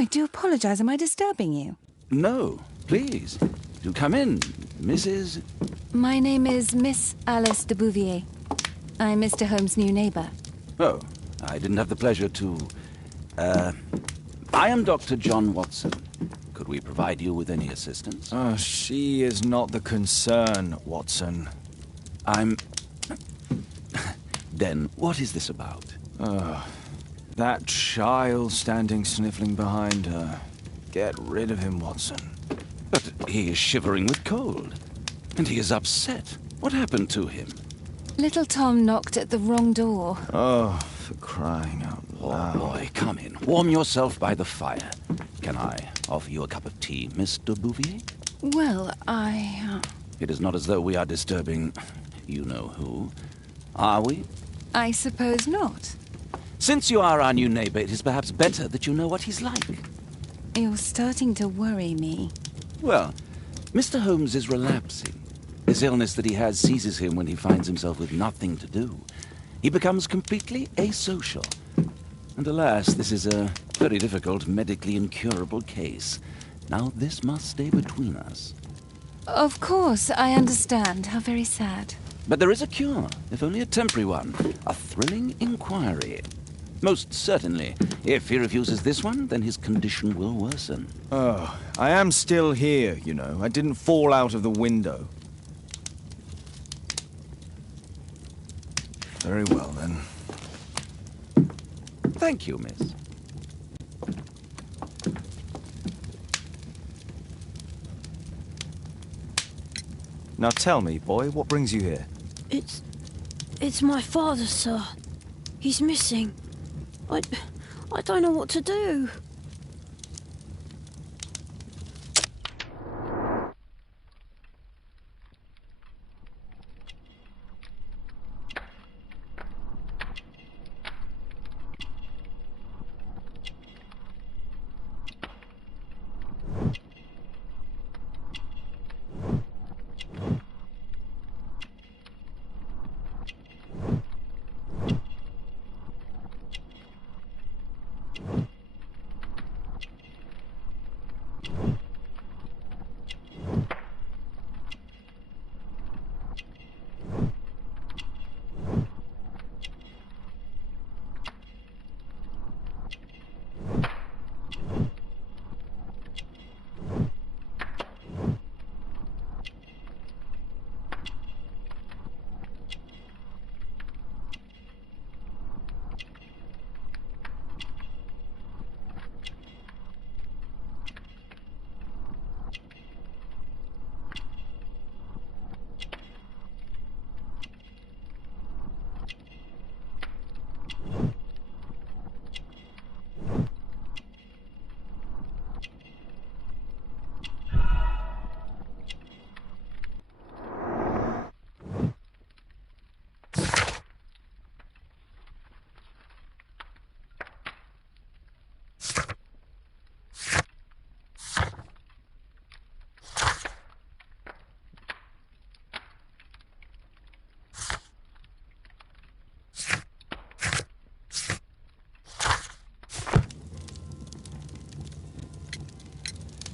I do apologize. Am I disturbing you? No, please. Do come in, Mrs. My name is Miss Alice de Bouvier. I'm Mr. Holmes' new neighbor. Oh, I didn't have the pleasure to... I am Dr. John Watson. Could we provide you with any assistance? She is not the concern, Watson. Then, what is this about? That child standing sniffling behind her. Get rid of him, Watson. But he is shivering with cold. And he is upset. What happened to him? Little Tom knocked at the wrong door. Oh, for crying out loud. Oh, boy, come in. Warm yourself by the fire. Can I offer you a cup of tea, Mr. Bouvier? Well, It is not as though we are disturbing you-know-who, are we? I suppose not. Since you are our new neighbor, it is perhaps better that you know what he's like. You're starting to worry me. Well, Mr. Holmes is relapsing. This illness that he has seizes him when he finds himself with nothing to do. He becomes completely asocial. And alas, this is a very difficult, medically incurable case. Now, this must stay between us. Of course, I understand. How very sad. But there is a cure, if only a temporary one. A thrilling inquiry. Most certainly. If he refuses this one, then his condition will worsen. Oh, I am still here, you know. I didn't fall out of the window. Very well, then. Thank you, miss. Now tell me, boy, what brings you here? It's my father, sir. He's missing. I don't know what to do.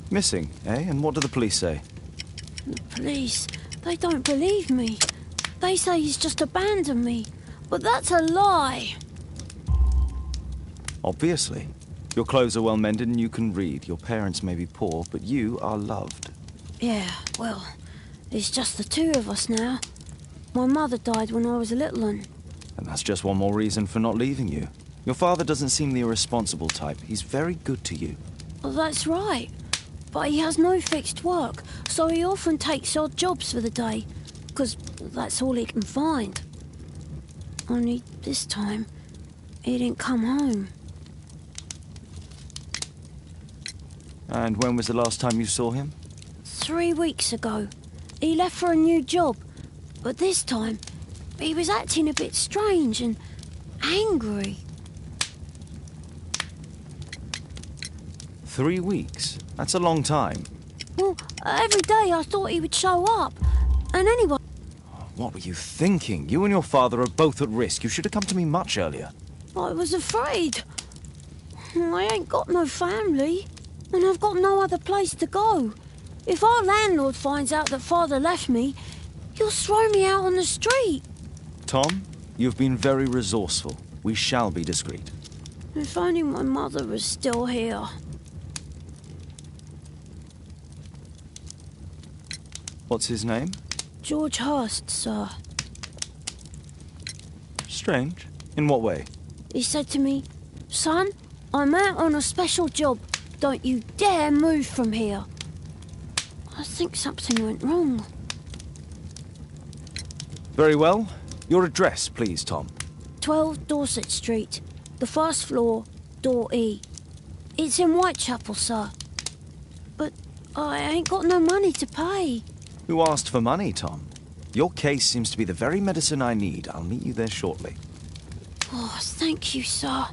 Missing, eh? And what do the police say? The police, they don't believe me. They say he's just abandoned me. But that's a lie. Obviously. Your clothes are well mended and you can read. Your parents may be poor, but you are loved. Yeah, well, it's just the two of us now. My mother died when I was a little one. And that's just one more reason for not leaving you. Your father doesn't seem the irresponsible type. He's very good to you. Well, that's right. But he has no fixed work, so he often takes odd jobs for the day, because that's all he can find. Only this time, he didn't come home. And when was the last time you saw him? 3 weeks ago. He left for a new job, but this time, he was acting a bit strange and angry. 3 weeks? That's a long time. Well, every day I thought he would show up. And anyway... What were you thinking? You and your father are both at risk. You should have come to me much earlier. I was afraid. I ain't got no family, and I've got no other place to go. If our landlord finds out that Father left me, he'll throw me out on the street. Tom, you've been very resourceful. We shall be discreet. If only my mother was still here. What's his name? George Hurst, sir. Strange. In what way? He said to me, "Son, I'm out on a special job. Don't you dare move from here." I think something went wrong. Very well. Your address, please, Tom. 12 Dorset Street, the first floor, door E. It's in Whitechapel, sir. But I ain't got no money to pay. Who asked for money, Tom? Your case seems to be the very medicine I need. I'll meet you there shortly. Oh, thank you, sir.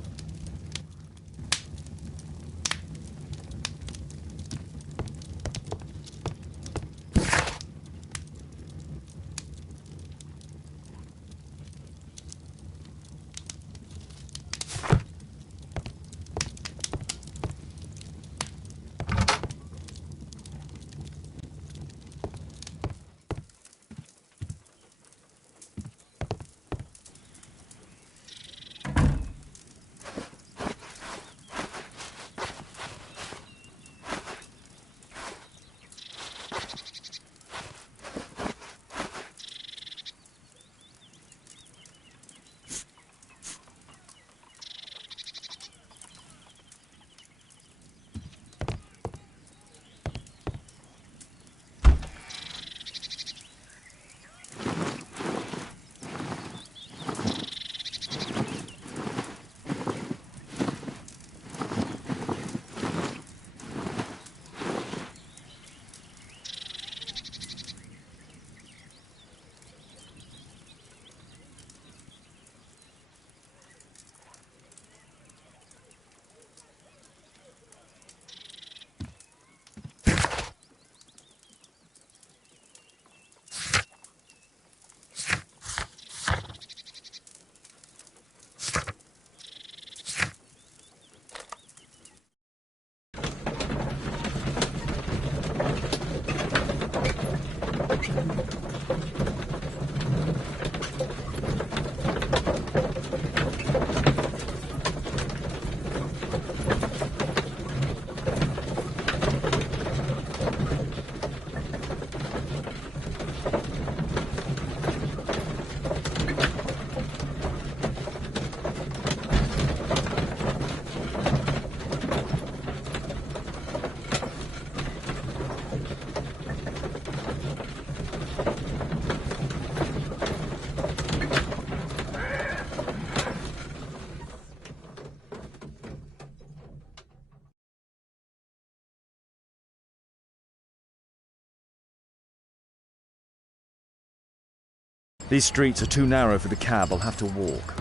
These streets are too narrow for the cab. I'll have to walk.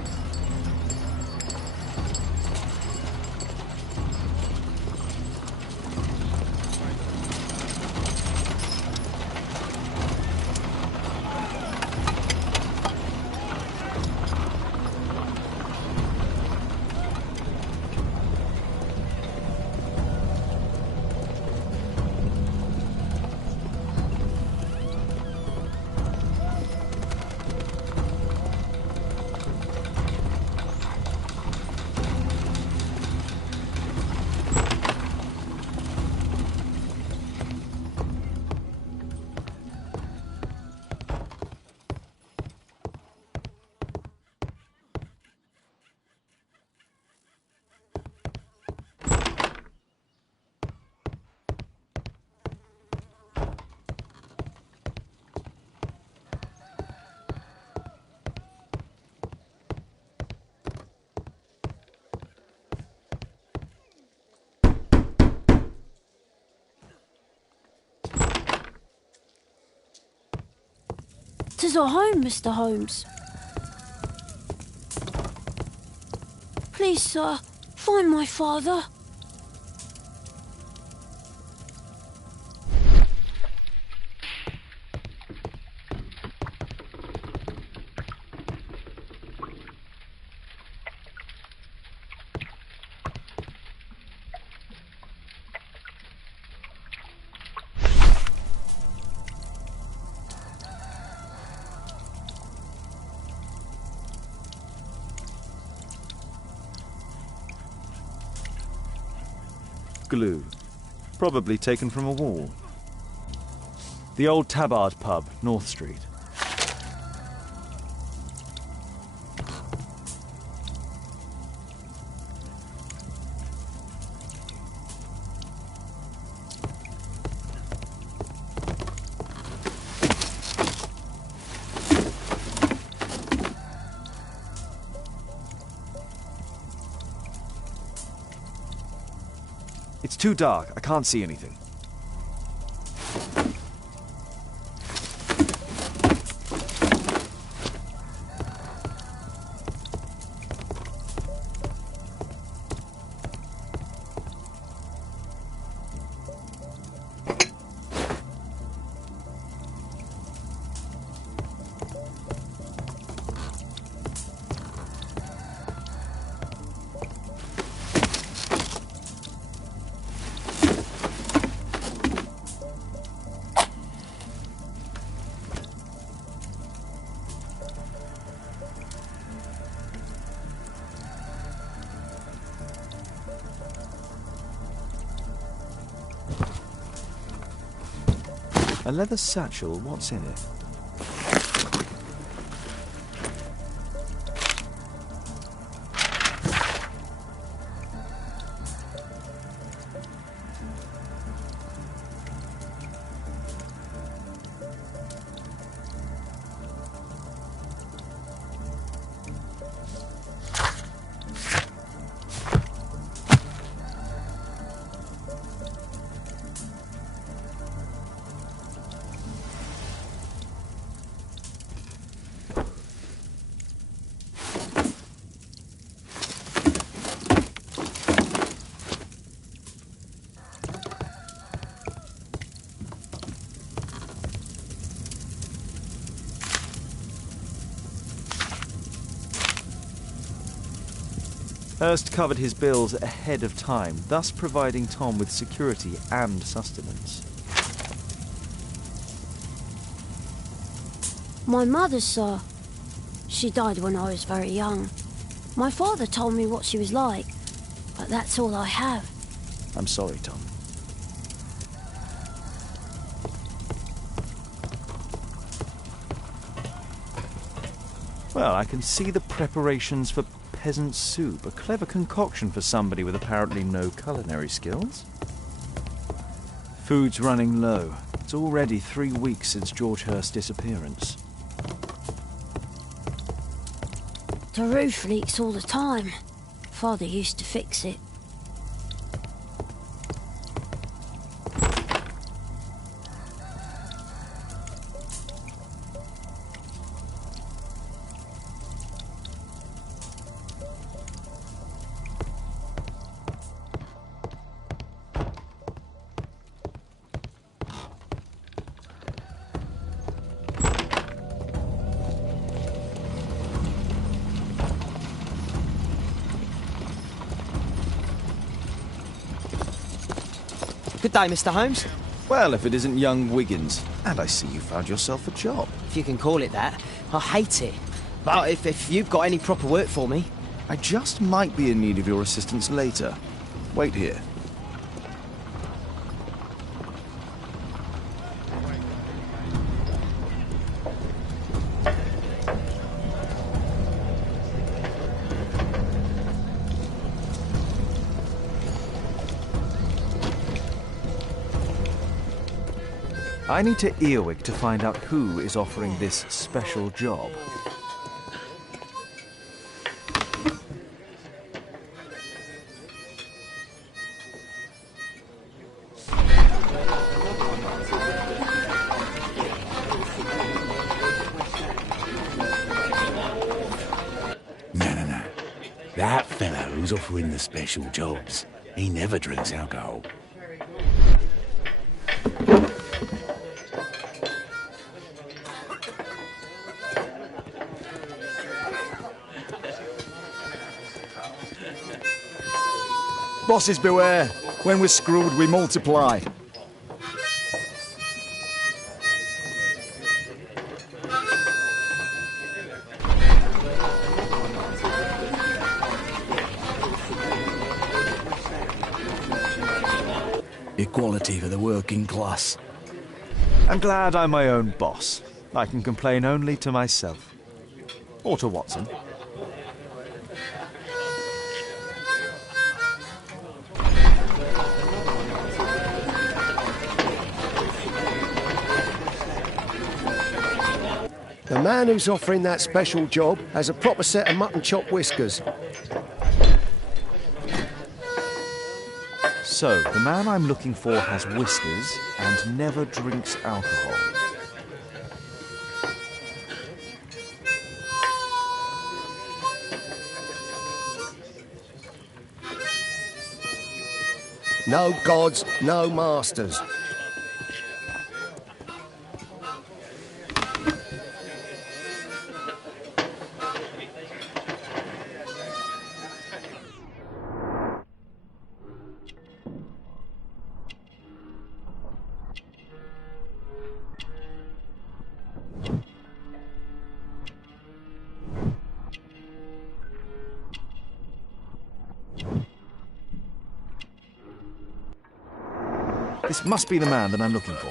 "'Tis our home, Mr. Holmes. Please, sir, find my father." glue, probably taken from a wall. The old Tabard pub, North Street. It's too dark. I can't see anything. A leather satchel, what's in it? Hurst covered his bills ahead of time, thus providing Tom with security and sustenance. My mother, sir. She died when I was very young. My father told me what she was like, but that's all I have. I'm sorry, Tom. Well, I can see the preparations for peasant soup, a clever concoction for somebody with apparently no culinary skills. Food's running low. It's already 3 weeks since George Hurst's disappearance. The roof leaks all the time. Father used to fix it. Good day, Mr. Holmes. Well, if it isn't young Wiggins. And I see you found yourself a job. If you can call it that. I hate it. But if you've got any proper work for me... I just might be in need of your assistance later. Wait here. I need to earwig to find out who is offering this special job. No. That fellow who's offering the special jobs, he never drinks alcohol. Bosses beware. When we're screwed, we multiply. Equality for the working class. I'm glad I'm my own boss. I can complain only to myself. Or to Watson. The man who's offering that special job has a proper set of mutton chop whiskers. So, the man I'm looking for has whiskers and never drinks alcohol. No gods, no masters. This must be the man that I'm looking for.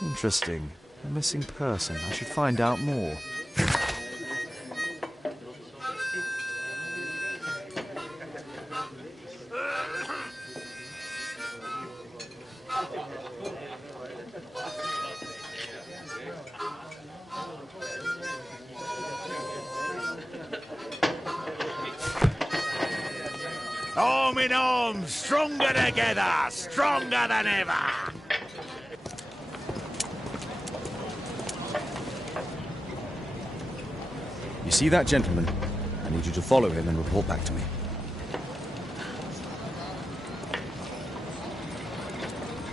Interesting. A missing person. I should find out more. Arm in arm, stronger together, stronger than ever. You see that gentleman? I need you to follow him and report back to me.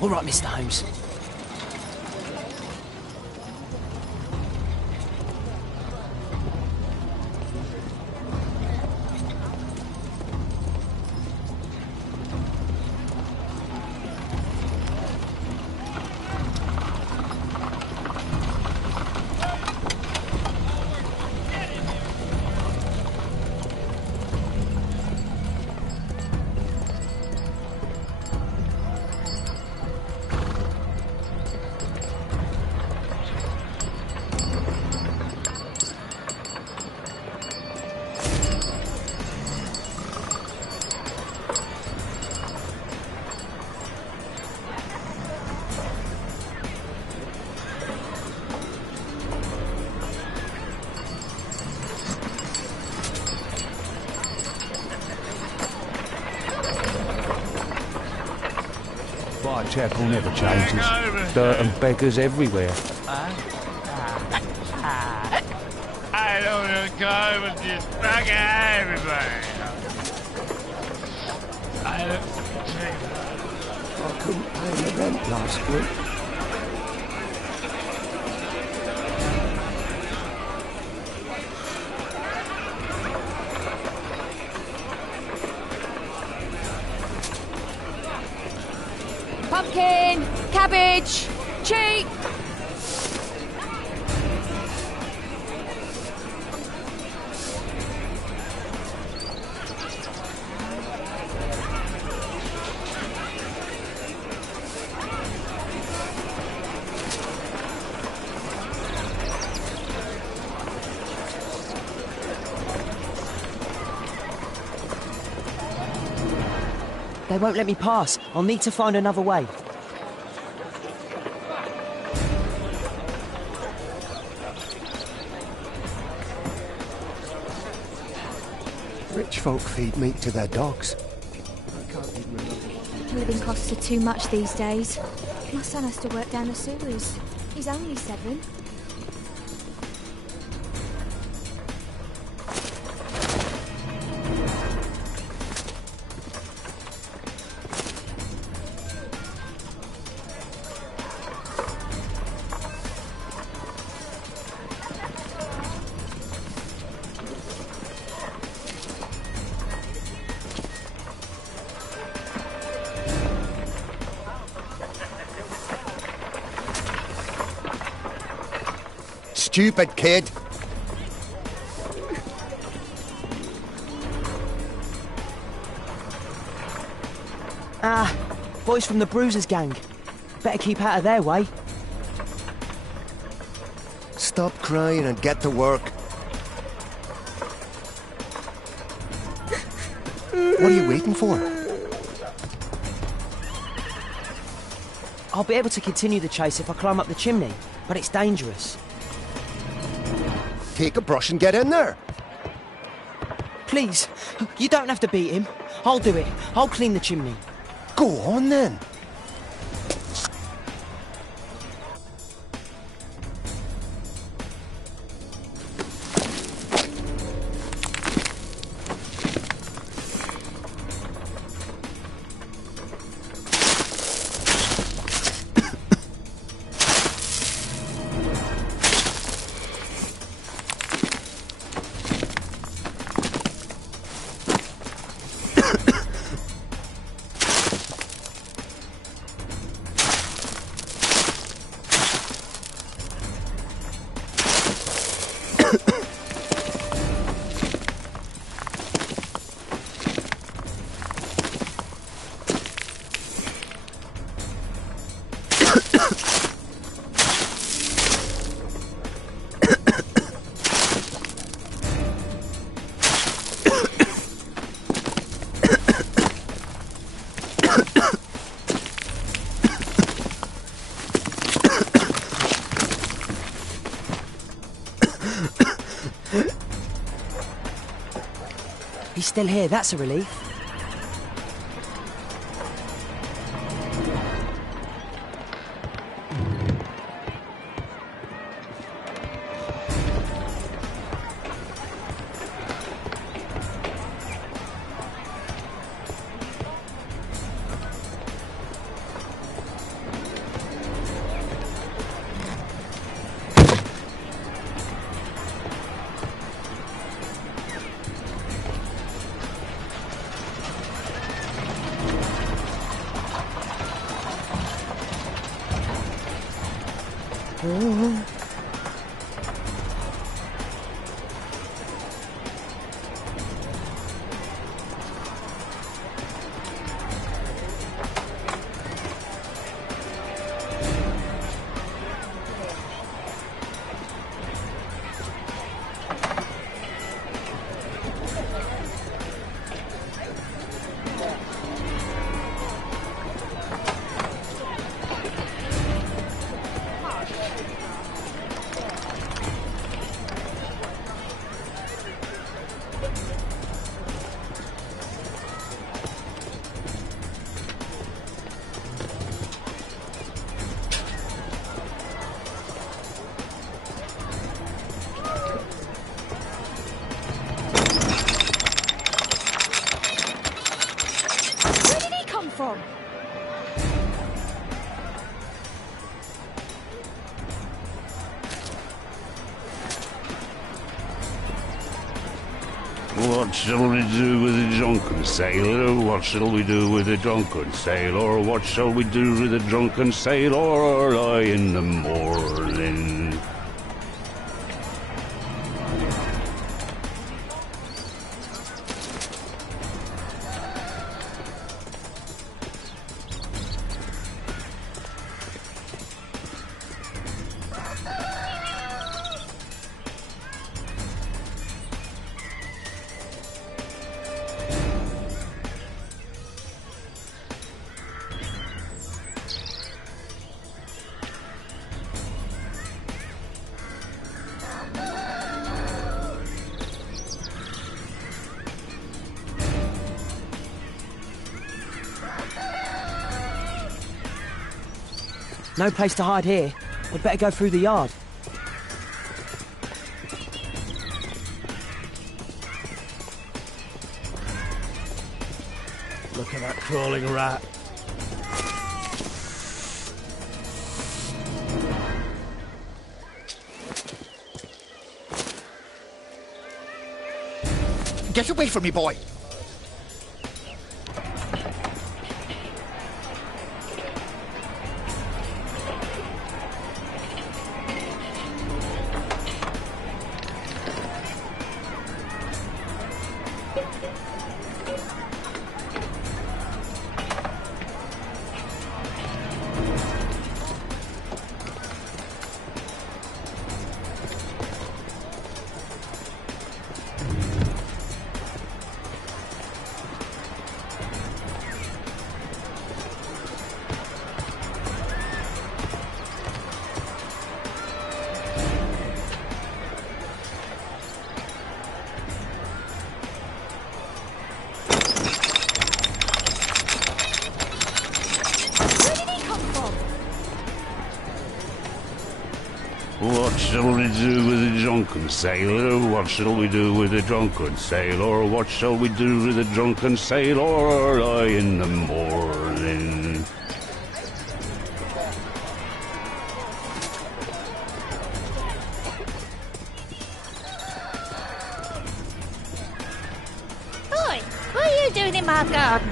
All right, Mr. Holmes. Whitechapel never changes. Dirt and beggars everywhere. I don't want to go and just bug everybody. I couldn't pay the rent last week. Pumpkin, cabbage, cheek. They won't let me pass. I'll need to find another way. Rich folk feed meat to their dogs. Living costs are too much these days. My son has to work down the sewers. He's only 7. Stupid kid. Boys from the Bruisers gang. Better keep out of their way. Stop crying and get to work. What are you waiting for? I'll be able to continue the chase if I climb up the chimney, but it's dangerous. Take a brush and get in there. Please, you don't have to beat him. I'll do it. I'll clean the chimney. Go on then. He's still here, that's a relief. From? What shall we do with the drunken sailor? What shall we do with the drunken sailor? What shall we do with the drunken sailor early in the morning? No place to hide here. We'd better go through the yard. Look at that crawling rat. Get away from me, boy! What shall we do with a drunken sailor? What shall we do with a drunken sailor? What shall we do with a drunken sailor early in the morning? Oi, what are you doing in my garden?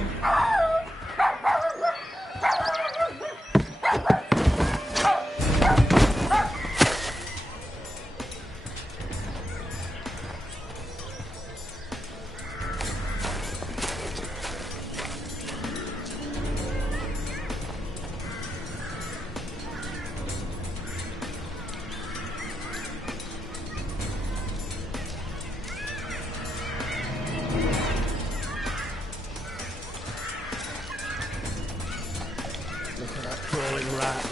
Crawling rat.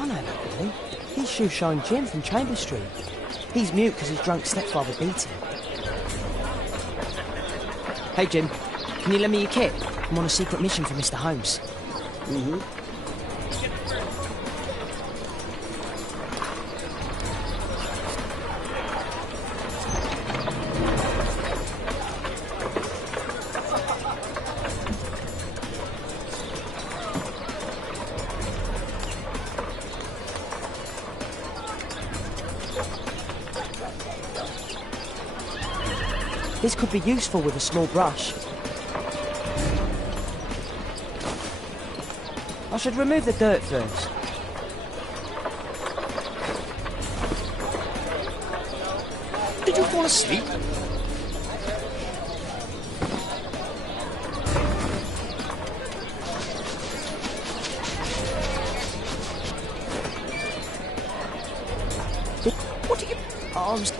I know that boy. He's Shoeshine Jim from Chamber Street. He's mute because his drunk stepfather beat him. Hey Jim, can you lend me your kit? I'm on a secret mission for Mr. Holmes. Mm-hmm. This could be useful with a small brush. I should remove the dirt first. Did you fall asleep? What are you... I was...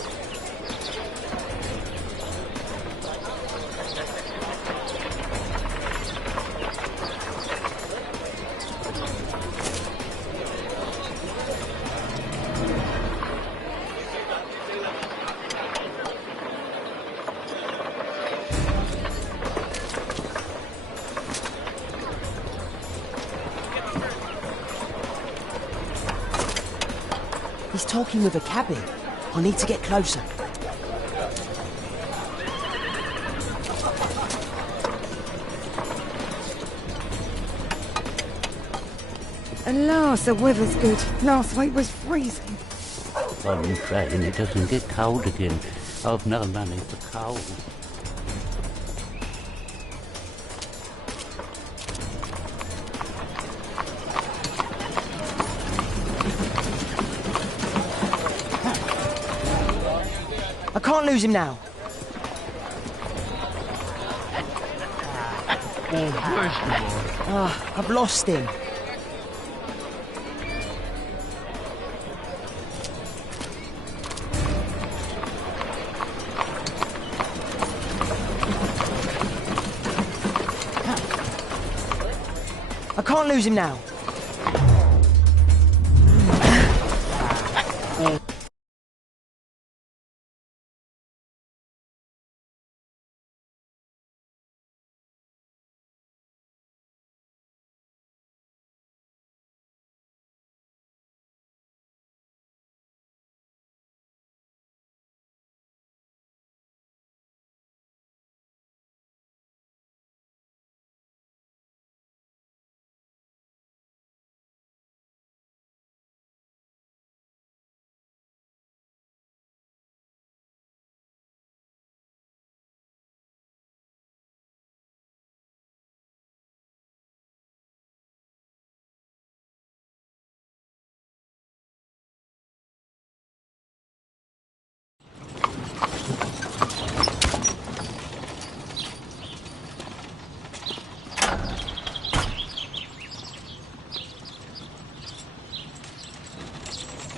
He's talking with a cabby. I need to get closer. At last, the weather's good. Last week was freezing. fun train. It doesn't get cold again. I've no money for coal. I can't lose him now. I've lost him. I can't lose him now.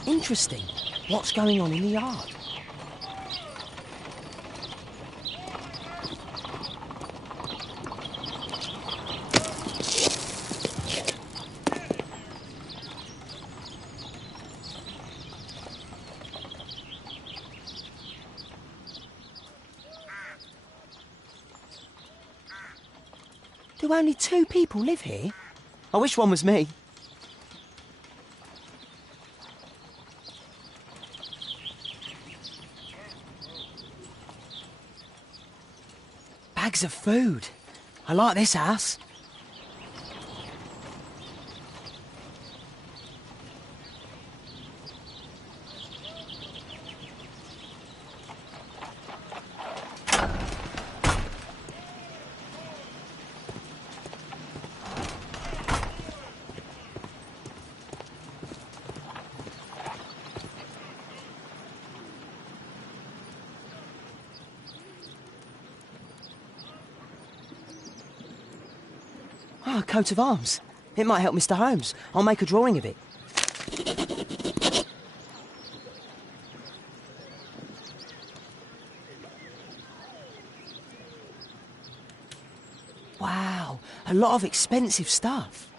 Interesting. What's going on in the yard? Do only 2 people live here? I wish one was me. Bags of food. I like this house. Ah, a coat of arms. It might help Mr. Holmes. I'll make a drawing of it. Wow, a lot of expensive stuff.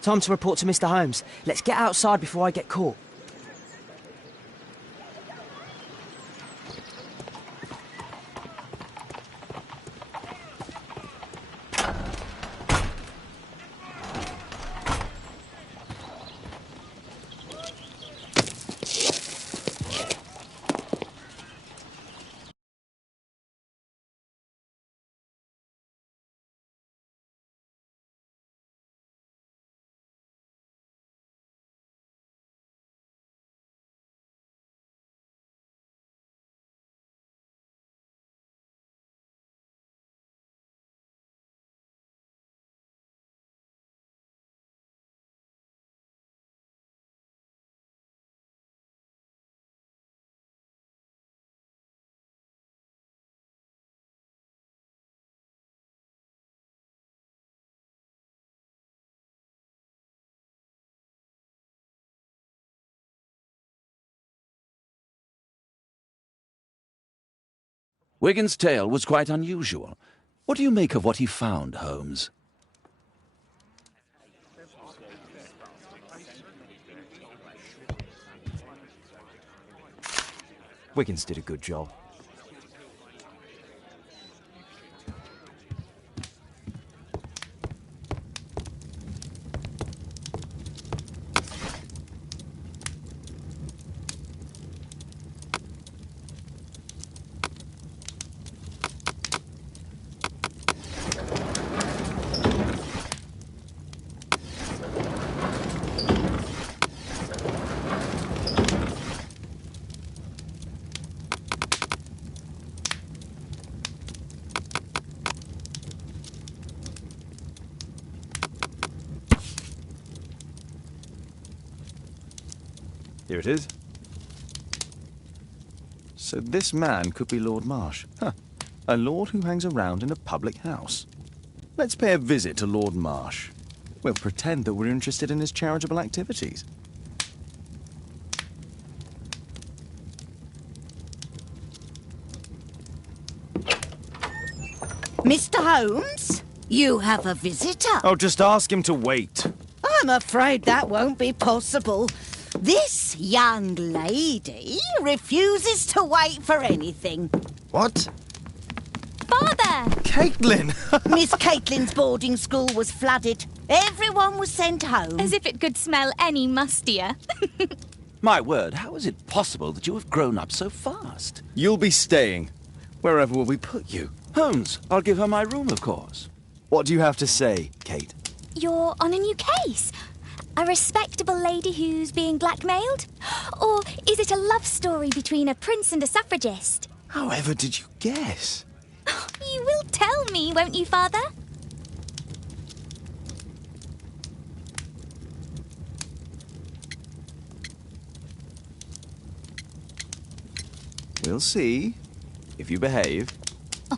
Time to report to Mr. Holmes. Let's get outside before I get caught. Wigan's tale was quite unusual. What do you make of what he found, Holmes? Wiggins did a good job. Here it is. So this man could be Lord Marsh. Huh. A lord who hangs around in a public house. Let's pay a visit to Lord Marsh. We'll pretend that we're interested in his charitable activities. Mr. Holmes, you have a visitor. Oh, just ask him to wait. I'm afraid that won't be possible. This young lady refuses to wait for anything. What? Father! Caitlin! Miss Caitlin's boarding school was flooded. Everyone was sent home. As if it could smell any mustier. My word, how is it possible that you have grown up so fast? You'll be staying. Wherever will we put you? Holmes, I'll give her my room, of course. What do you have to say, Kate? You're on a new case. A respectable lady who's being blackmailed? Or is it a love story between a prince and a suffragist? However did you guess? You will tell me, won't you, Father? We'll see. If you behave.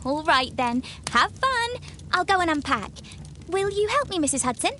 All right, then. Have fun. I'll go and unpack. Will you help me, Mrs. Hudson?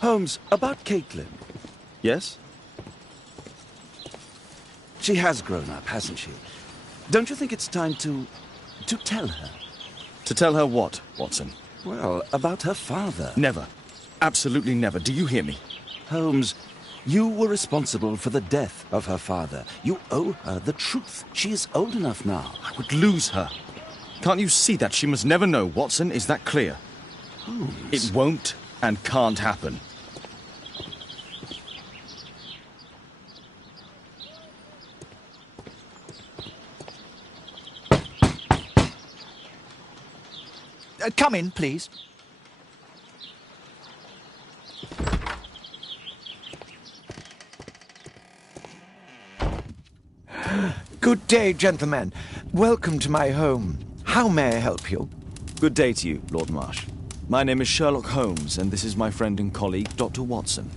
Holmes, about Caitlin. Yes? She has grown up, hasn't she? Don't you think it's time to tell her? To tell her what, Watson? Well, about her father. Never. Absolutely never. Do you hear me? Holmes, you were responsible for the death of her father. You owe her the truth. She is old enough now. I would lose her. Can't you see that? She must never know, Watson. Is that clear? Holmes. It won't and can't happen. Come in, please. Good day, gentlemen. Welcome to my home. How may I help you? Good day to you, Lord Marsh. My name is Sherlock Holmes, and this is my friend and colleague, Dr. Watson.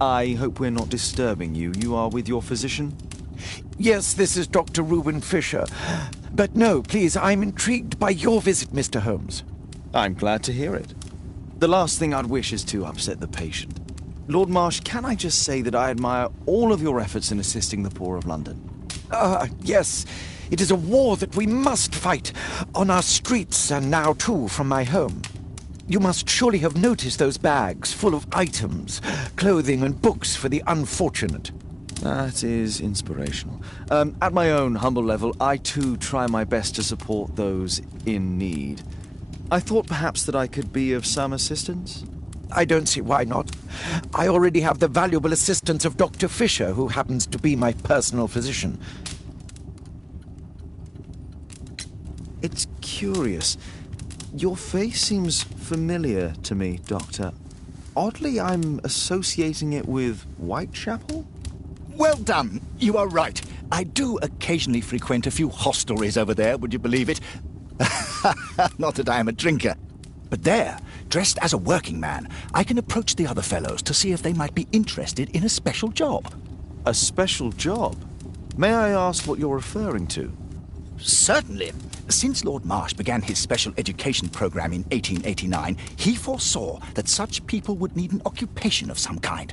I hope we're not disturbing you. You are with your physician? Yes, this is Dr. Reuben Fisher. But no, please, I'm intrigued by your visit, Mr. Holmes. I'm glad to hear it. The last thing I'd wish is to upset the patient. Lord Marsh, can I just say that I admire all of your efforts in assisting the poor of London? Yes. It is a war that we must fight, on our streets and now, too, from my home. You must surely have noticed those bags full of items, clothing and books for the unfortunate. That is inspirational. At my own humble level, I too try my best to support those in need. I thought perhaps that I could be of some assistance. I don't see why not. I already have the valuable assistance of Dr. Fisher, who happens to be my personal physician. It's curious. Your face seems familiar to me, Doctor. Oddly, I'm associating it with Whitechapel? Well done. You are right. I do occasionally frequent a few hostelries over there, would you believe it? Not that I am a drinker. But there, dressed as a working man, I can approach the other fellows to see if they might be interested in a special job. A special job? May I ask what you're referring to? Certainly. Since Lord Marsh began his special education program in 1889, he foresaw that such people would need an occupation of some kind.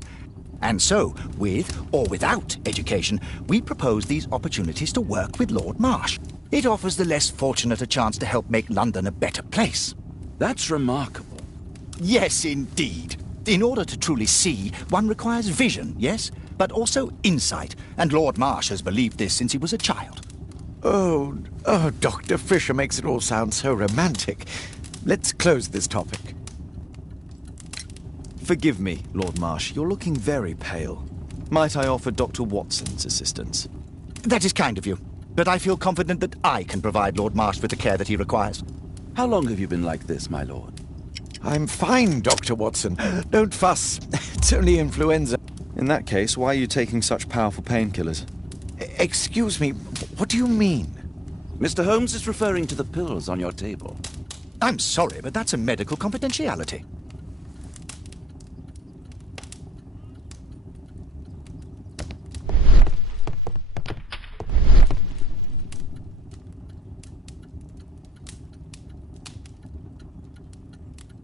And so, with or without education, we propose these opportunities to work with Lord Marsh. It offers the less fortunate a chance to help make London a better place. That's remarkable. Yes, indeed. In order to truly see, one requires vision, yes, but also insight, and Lord Marsh has believed this since he was a child. Oh, Dr. Fisher makes it all sound so romantic. Let's close this topic. Forgive me, Lord Marsh. You're looking very pale. Might I offer Dr. Watson's assistance? That is kind of you, but I feel confident that I can provide Lord Marsh with the care that he requires. How long have you been like this, my lord? I'm fine, Dr. Watson. Don't fuss. It's only influenza. In that case, why are you taking such powerful painkillers? Excuse me, what do you mean? Mr. Holmes is referring to the pills on your table. I'm sorry, but that's a medical confidentiality.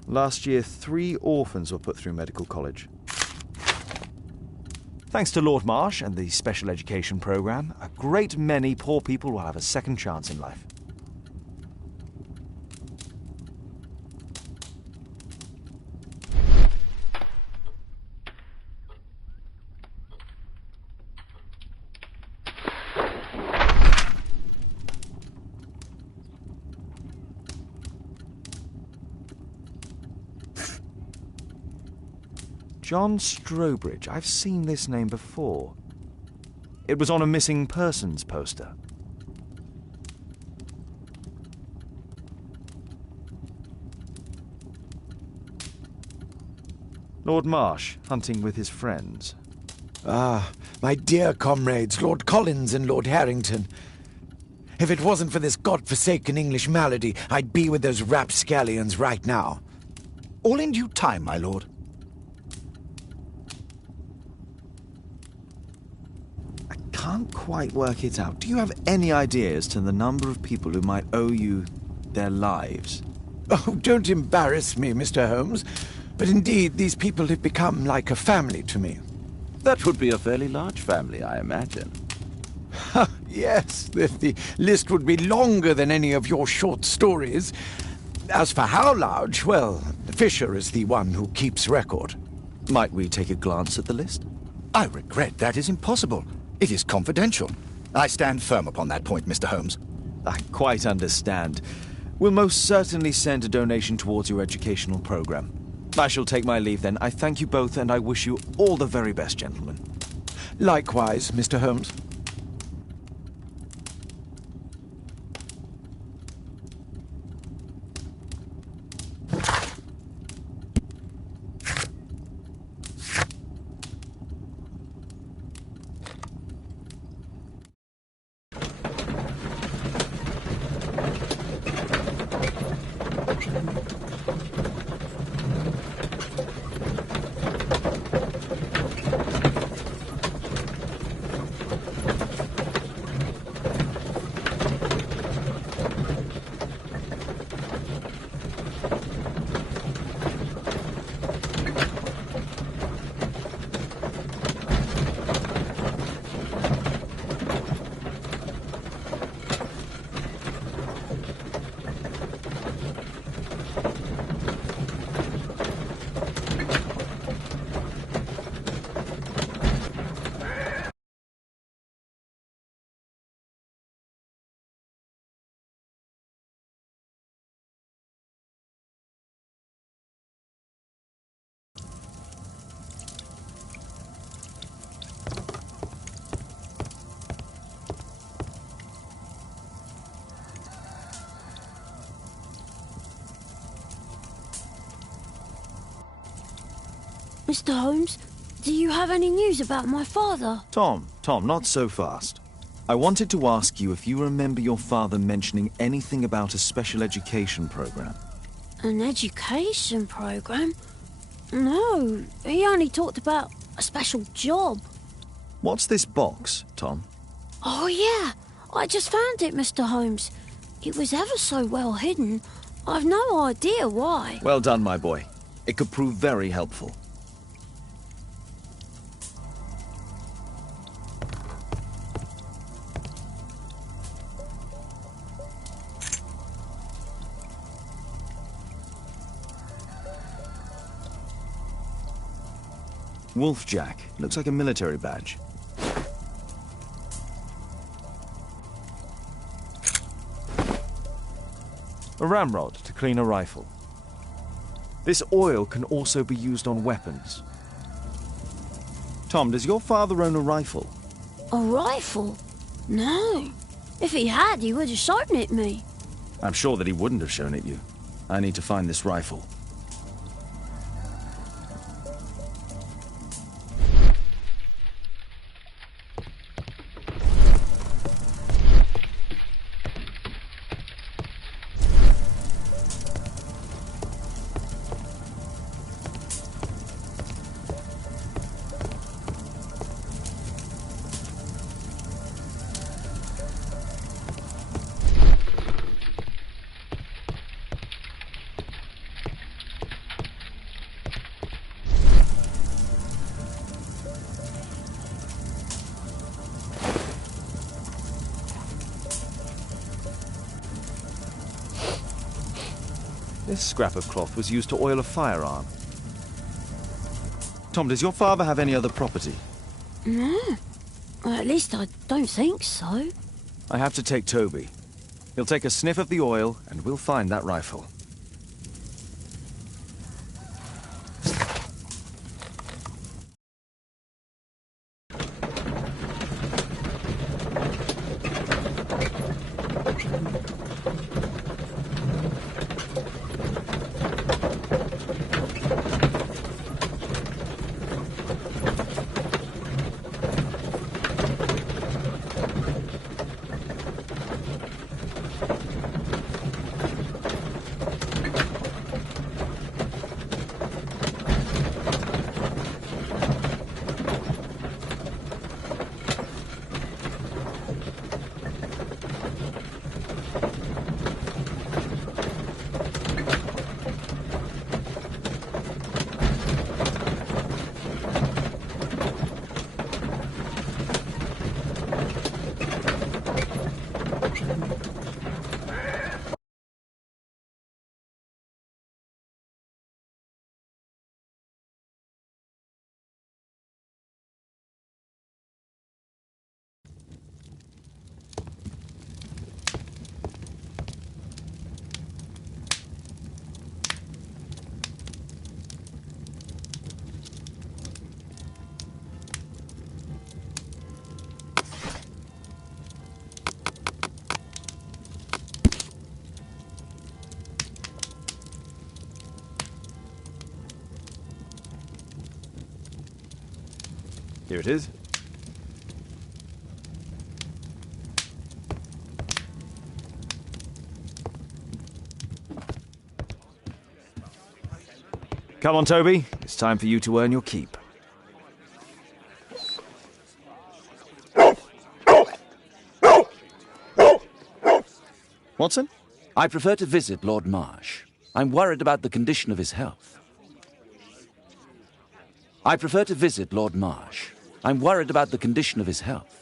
Last year, 3 orphans were put through medical college. Thanks to Lord Marsh and the special education program, a great many poor people will have a second chance in life. John Strobridge. I've seen this name before. It was on a missing persons poster. Lord Marsh, hunting with his friends. Ah, my dear comrades, Lord Collins and Lord Harrington. If it wasn't for this godforsaken English malady, I'd be with those rapscallions right now. All in due time, my lord. Can't quite work it out. Do you have any idea as to the number of people who might owe you their lives? Oh, don't embarrass me, Mr. Holmes. But indeed, these people have become like a family to me. That would be a fairly large family, I imagine. Yes, the list would be longer than any of your short stories. As for how large, well, Fisher is the one who keeps record. Might we take a glance at the list? I regret that is impossible. It is confidential. I stand firm upon that point, Mr. Holmes. I quite understand. We'll most certainly send a donation towards your educational program. I shall take my leave then. I thank you both and I wish you all the very best, gentlemen. Likewise, Mr. Holmes. Mr. Holmes, do you have any news about my father? Tom, not so fast. I wanted to ask you if you remember your father mentioning anything about a special education program. An education program? No, he only talked about a special job. What's this box, Tom? Oh, yeah. I just found it, Mr. Holmes. It was ever so well hidden. I've no idea why. Well done, my boy. It could prove very helpful. Wolfjack. Looks like a military badge. A ramrod to clean a rifle. This oil can also be used on weapons. Tom, does your father own a rifle? A rifle? No. If he had, he would have shown it me. I'm sure that he wouldn't have shown it you. I need to find this rifle. This scrap of cloth was used to oil a firearm. Tom, does your father have any other property? No. At least I don't think so. I have to take Toby. He'll take a sniff of the oil, and we'll find that rifle. Here it is. Come on, Toby. It's time for you to earn your keep. Watson? I prefer to visit Lord Marsh. I'm worried about the condition of his health. I prefer to visit Lord Marsh. I'm worried about the condition of his health.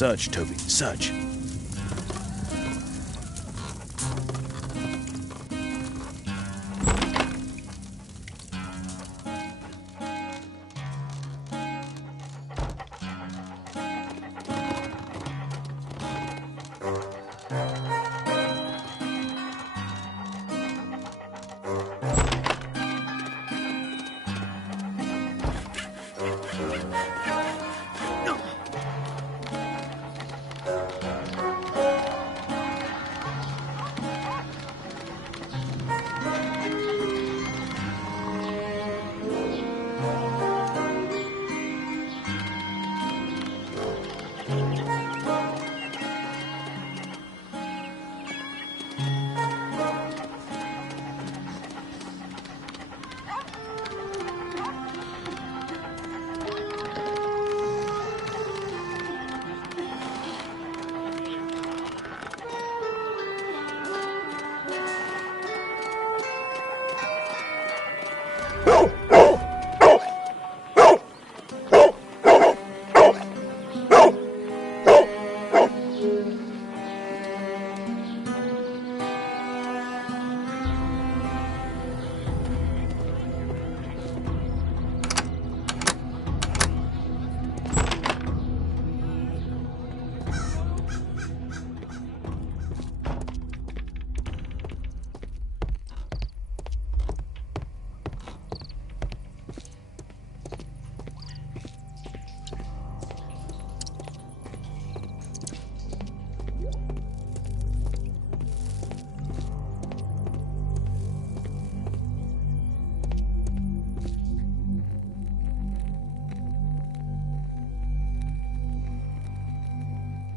Search, Toby, search.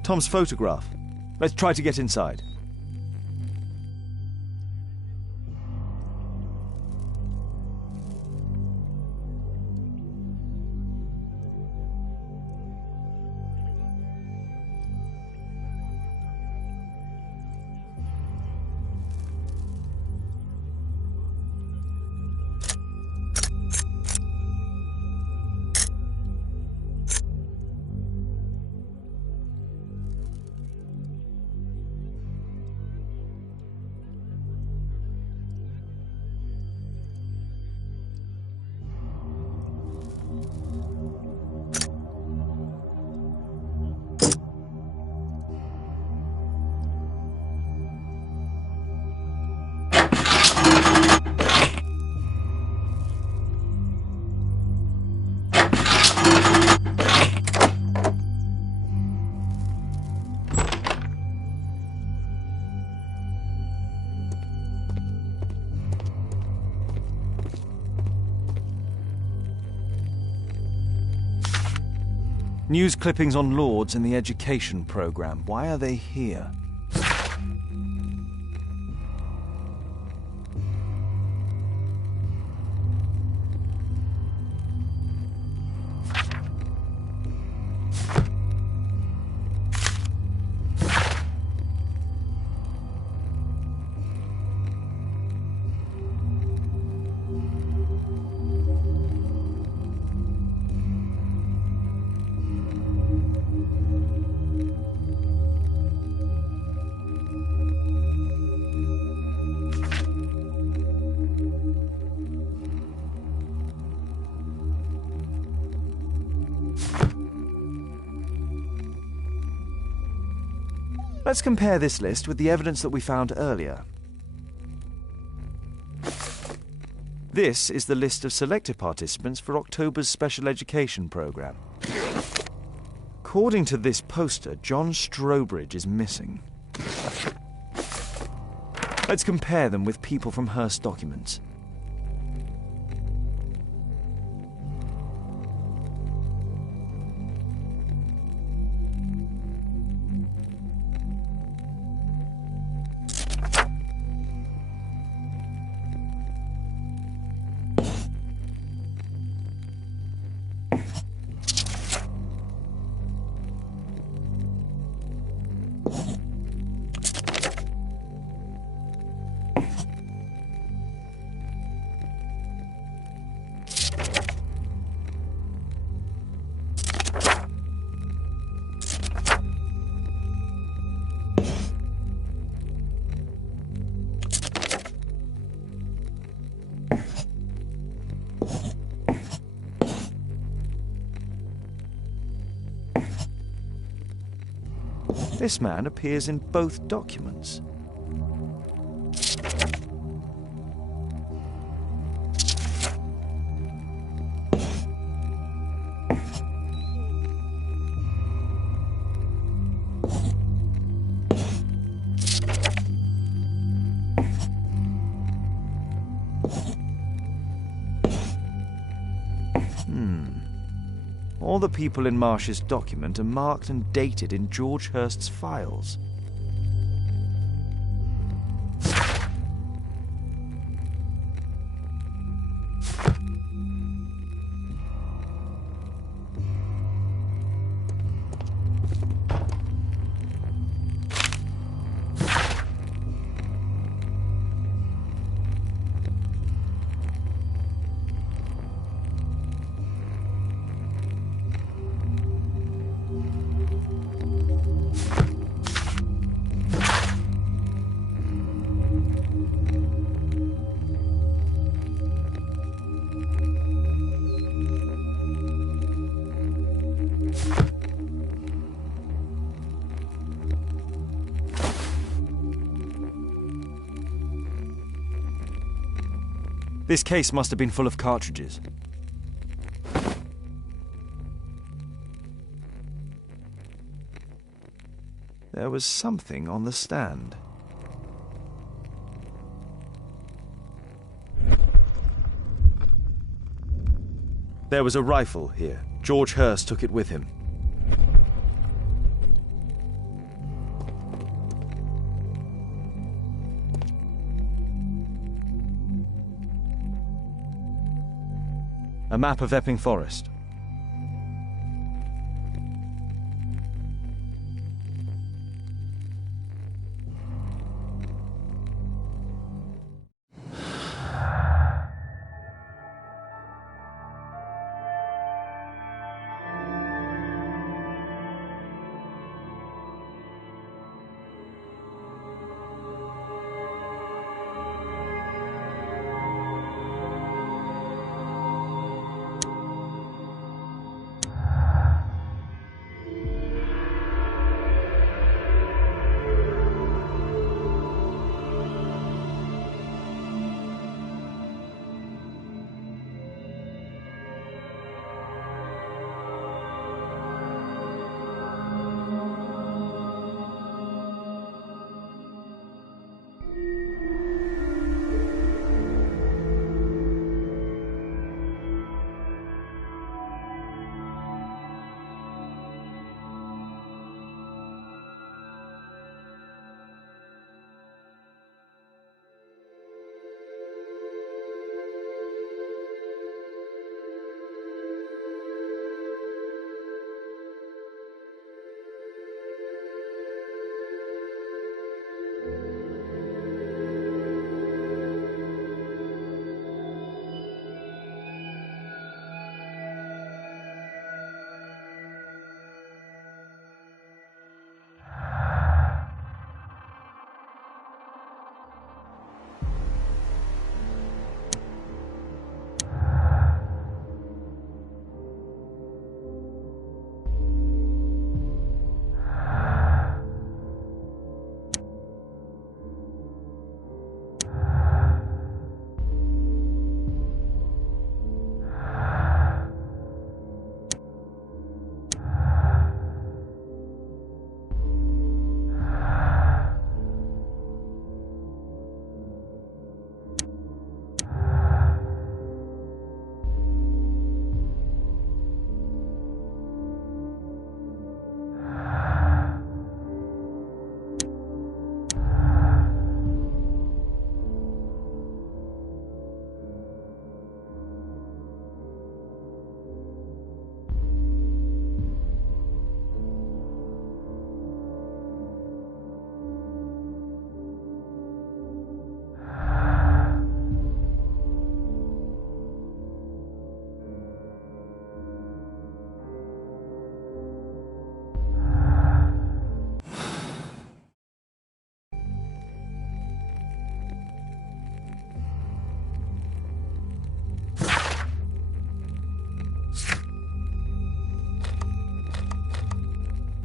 Tom's photograph. Let's try to get inside. News clippings on Lords in the education program. Why are they here? Let's compare this list with the evidence that we found earlier. This is the list of selected participants for October's special education program. According to this poster, John Strobridge is missing. Let's compare them with people from Hearst documents. This man appears in both documents. All the people in Marsh's document are marked and dated in George Hurst's files. This case must have been full of cartridges. There was something on the stand. There was a rifle here. George Hurst took it with him. A map of Epping Forest.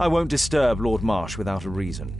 I won't disturb Lord Marsh without a reason.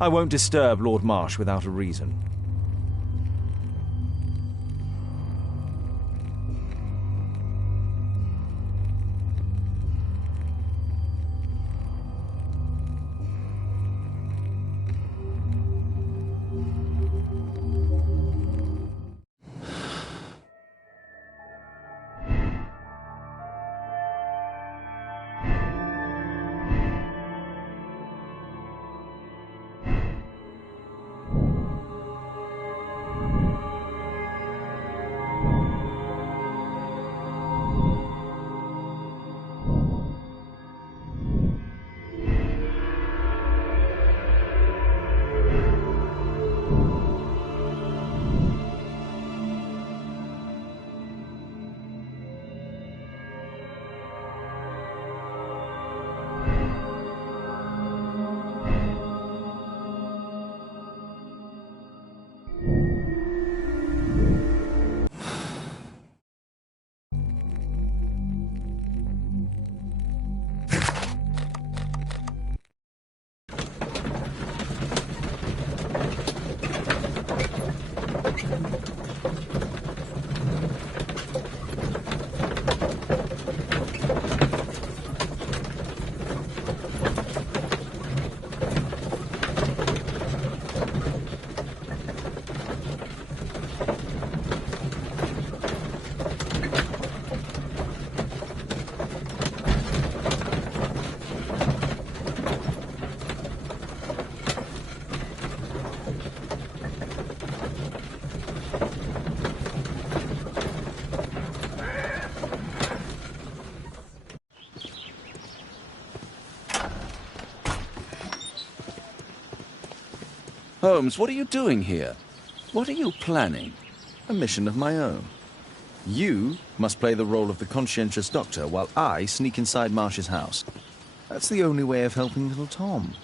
I won't disturb Lord Marsh without a reason. Holmes, what are you doing here? What are you planning? A mission of my own. You must play the role of the conscientious doctor while I sneak inside Marsh's house. That's the only way of helping little Tom.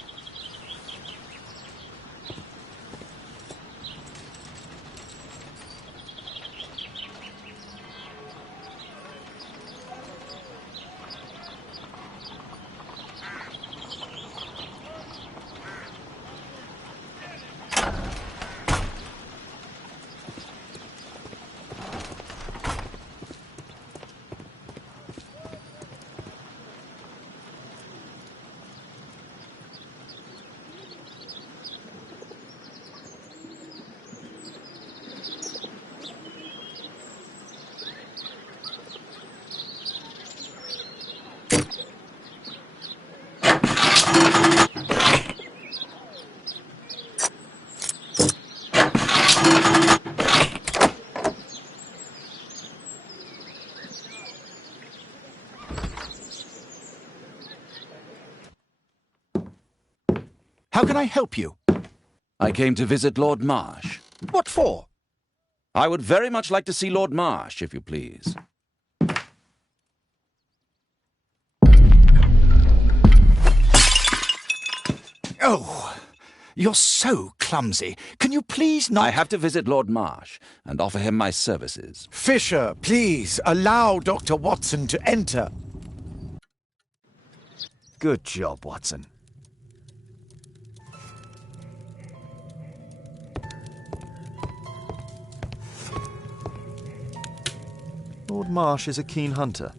How can I help you? I came to visit Lord Marsh. What for? I would very much like to see Lord Marsh, if you please. Oh, you're so clumsy. Can you please not... I have to visit Lord Marsh and offer him my services. Fisher, please, allow Dr. Watson to enter. Good job, Watson. Lord Marsh is a keen hunter.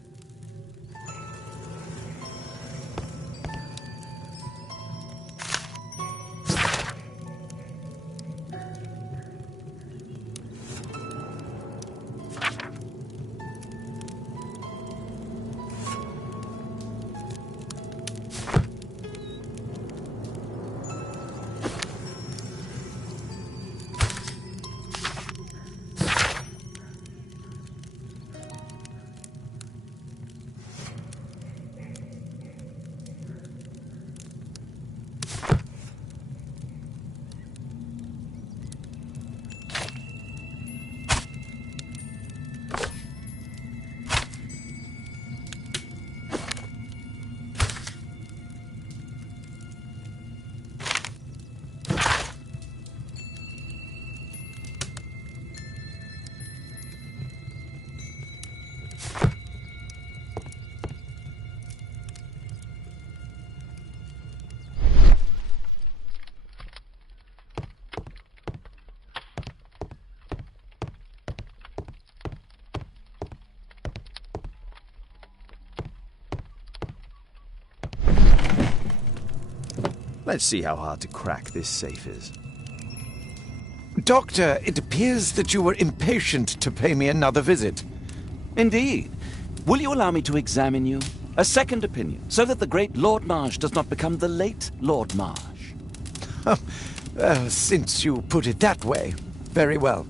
Let's see how hard to crack this safe is. Doctor, it appears that you were impatient to pay me another visit. Indeed. Will you allow me to examine you? A second opinion, so that the great Lord Marsh does not become the late Lord Marsh. Since you put it that way, very well.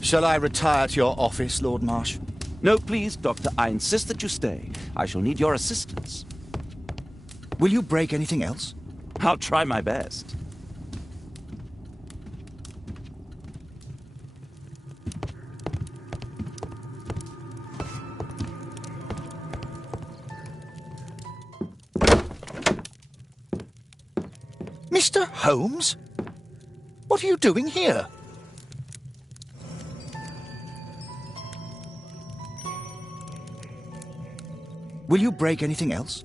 Shall I retire to your office, Lord Marsh? No, please, Doctor. I insist that you stay. I shall need your assistance. Will you break anything else? I'll try my best. Mr. Holmes? What are you doing here? Will you break anything else?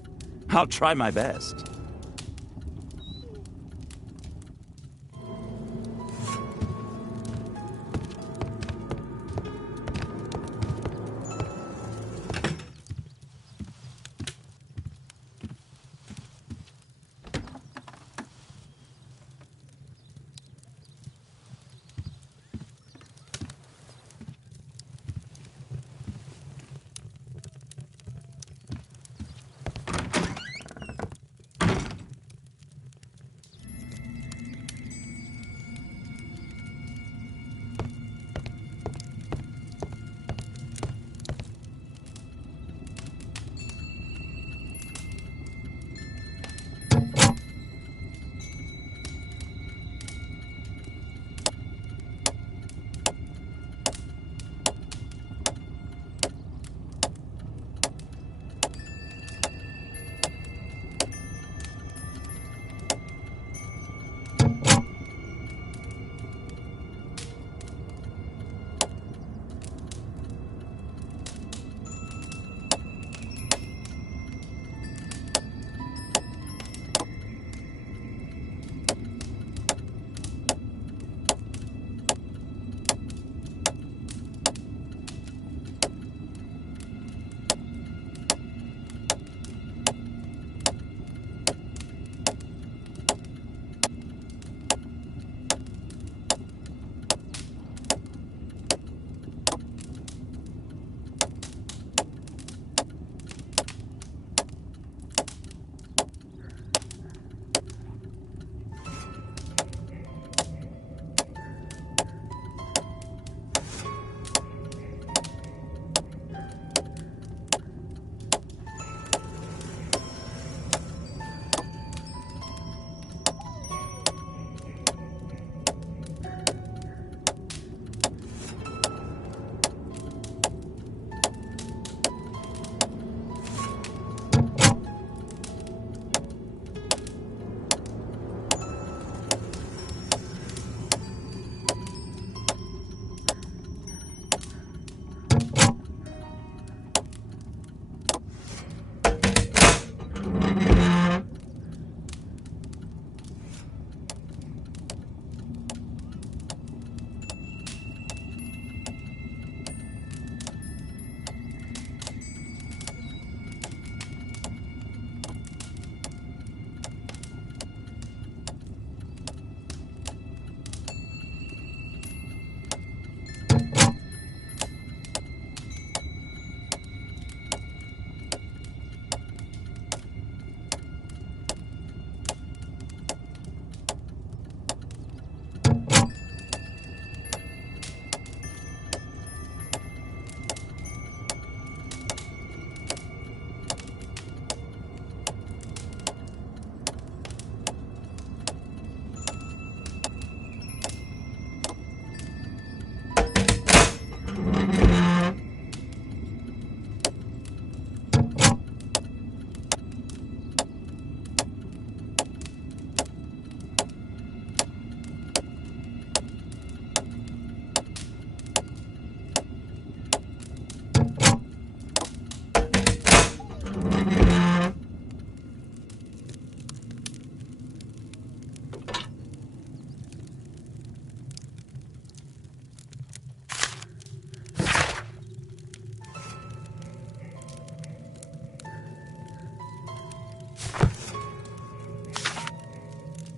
I'll try my best.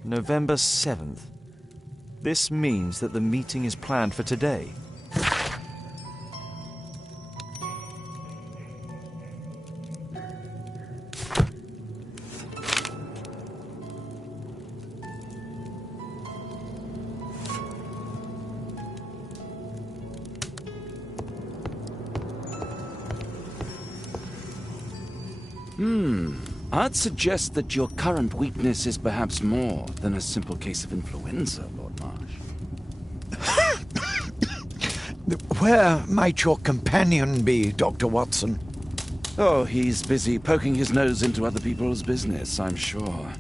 November 7th. This means that the meeting is planned for today. I'd suggest that your current weakness is perhaps more than a simple case of influenza, Lord Marsh. Where might your companion be, Dr. Watson? Oh, he's busy poking his nose into other people's business, I'm sure.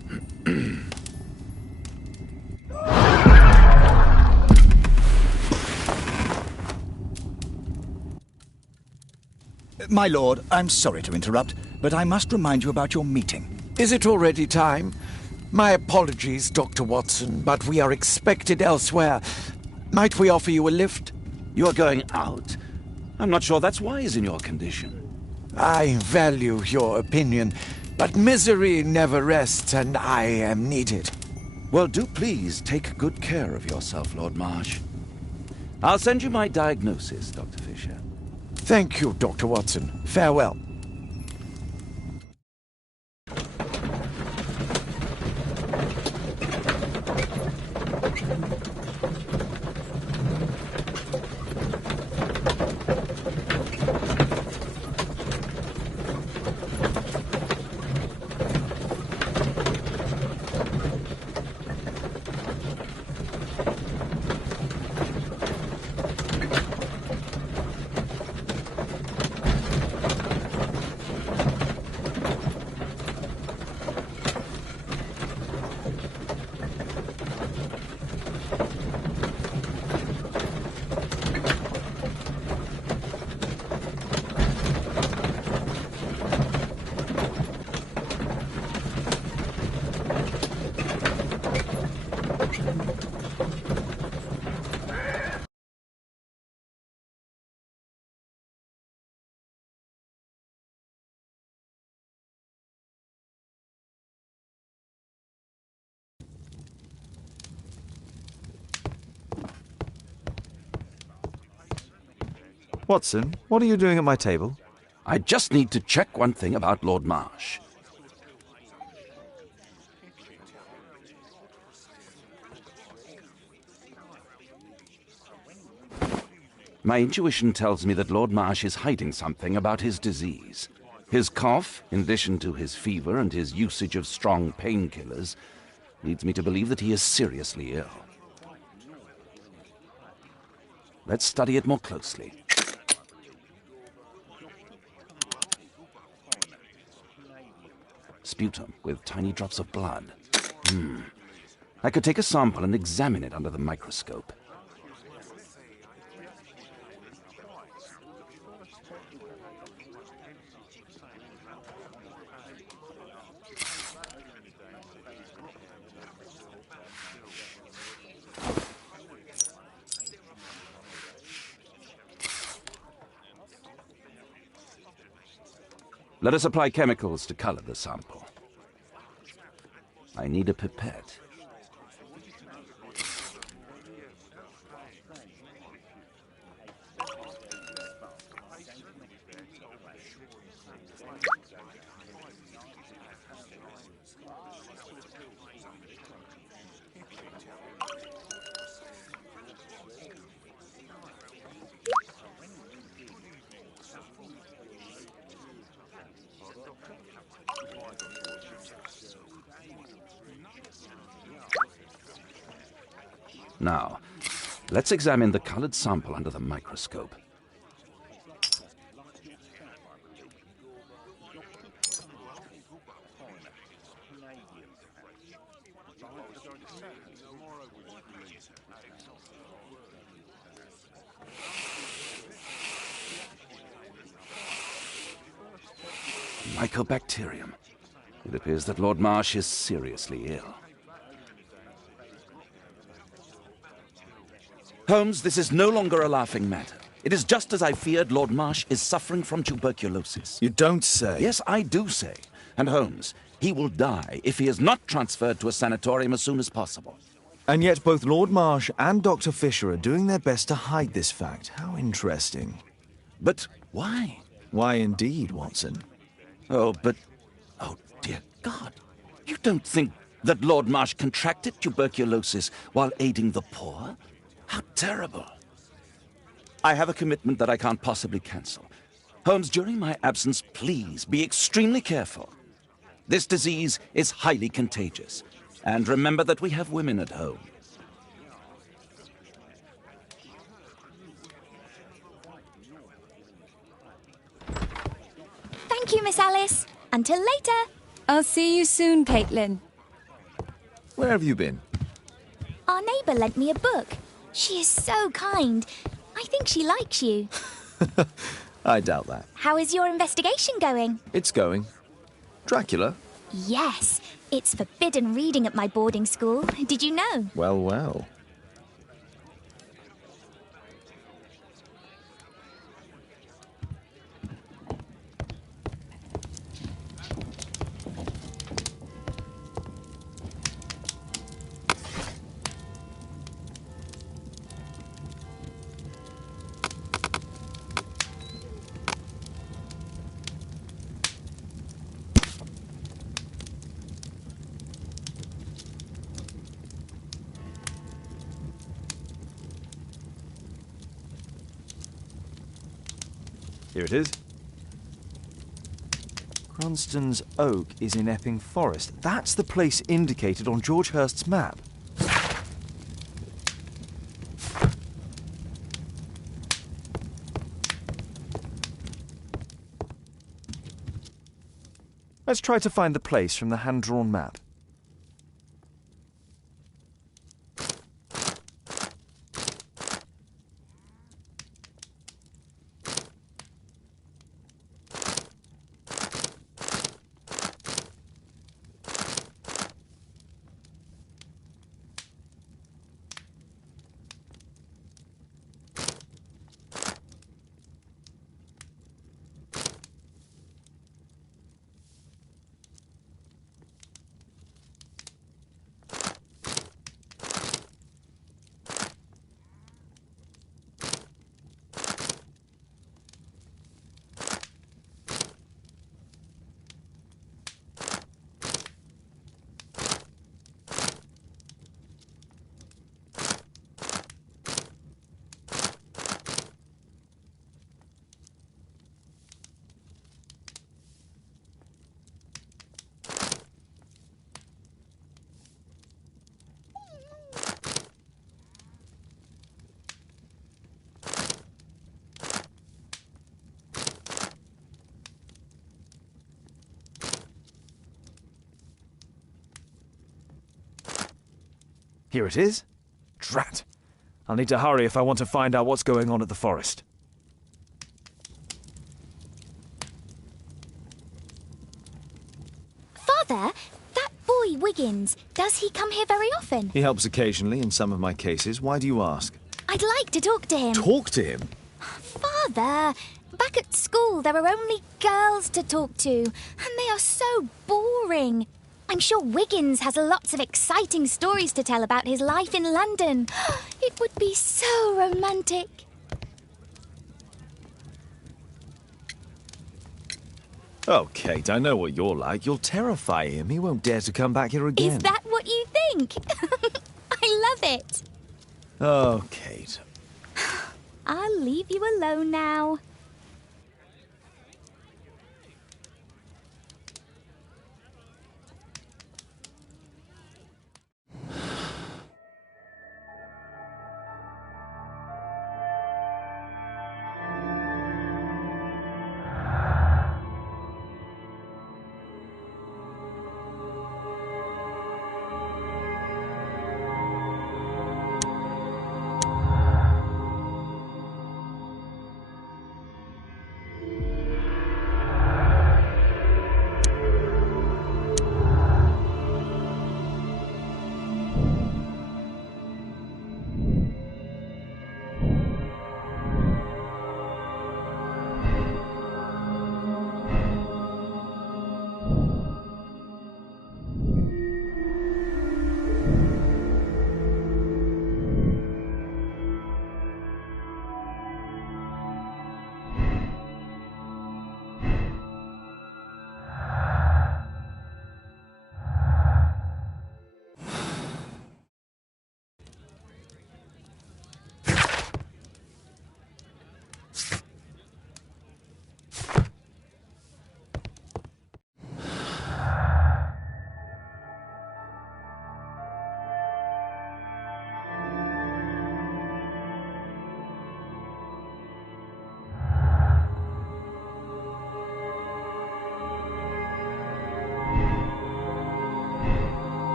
My lord, I'm sorry to interrupt, but I must remind you about your meeting. Is it already time? My apologies, Dr. Watson, but we are expected elsewhere. Might we offer you a lift? You're going out? I'm not sure that's wise in your condition. I value your opinion, but misery never rests, and I am needed. Well, do please take good care of yourself, Lord Marsh. I'll send you my diagnosis, Dr. Fisher. Thank you, Dr. Watson. Farewell. Watson, what are you doing at my table? I just need to check one thing about Lord Marsh. My intuition tells me that Lord Marsh is hiding something about his disease. His cough, in addition to his fever and his usage of strong painkillers, leads me to believe that he is seriously ill. Let's study it more closely. Sputum with tiny drops of blood. I could take a sample and examine it under the microscope. Let us apply chemicals to color the sample. I need a pipette. Now, let's examine the colored sample under the microscope. Mycobacterium. It appears that Lord Marsh is seriously ill. Holmes, this is no longer a laughing matter. It is just as I feared. Lord Marsh is suffering from tuberculosis. You don't say. Yes, I do say. And Holmes, He will die if he is not transferred to a sanatorium as soon as possible. And yet both Lord Marsh and Dr. Fisher are doing their best to hide this fact. How interesting. But why? Why indeed, Watson? Oh, dear God. You don't think that Lord Marsh contracted tuberculosis while aiding the poor? How terrible. I have a commitment that I can't possibly cancel. Holmes, during my absence, please be extremely careful. This disease is highly contagious. And remember that we have women at home. Thank you, Miss Alice. Until later. I'll see you soon, Caitlin. Where have you been? Our neighbour lent me a book. She is so kind. I think she likes you. I doubt that. How is your investigation going? It's going. Dracula? Yes. It's forbidden reading at my boarding school. Did you know? Well, well. Here it is. Cranston's Oak is in Epping Forest. That's the place indicated on George Hurst's map. Let's try to find the place from the hand-drawn map. Here it is. Drat. I'll need to hurry if I want to find out what's going on at the forest. Father, that boy Wiggins, does he come here very often? He helps occasionally in some of my cases. Why do you ask? I'd like to talk to him. Talk to him? Father, back at school there are only girls to talk to, and they are so boring. I'm sure Wiggins has lots of exciting stories to tell about his life in London. It would be so romantic. Oh, Kate, I know what you're like. You'll terrify him. He won't dare to come back here again. Is that what you think? I love it. Oh, Kate. I'll leave you alone now.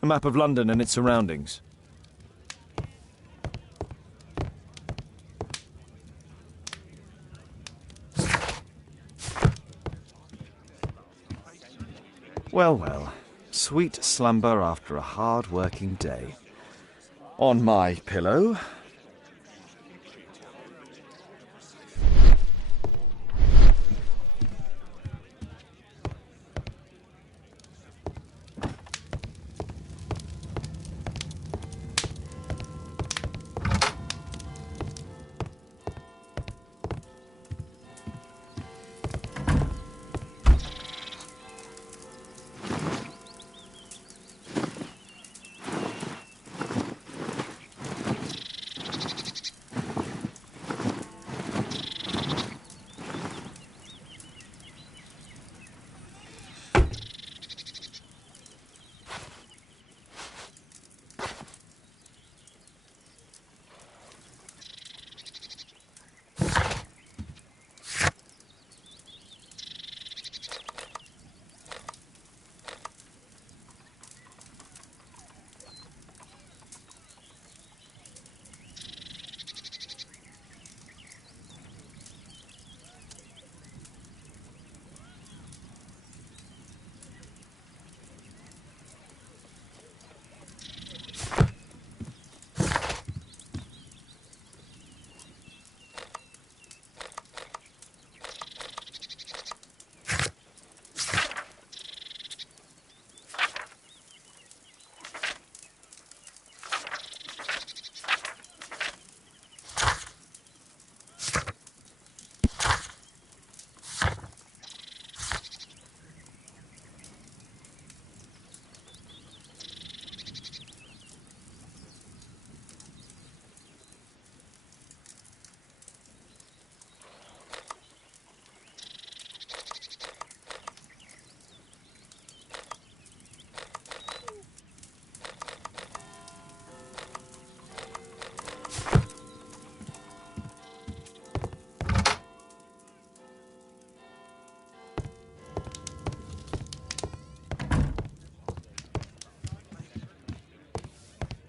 A map of London and its surroundings. Well, well. Sweet slumber after a hard-working day. On my pillow.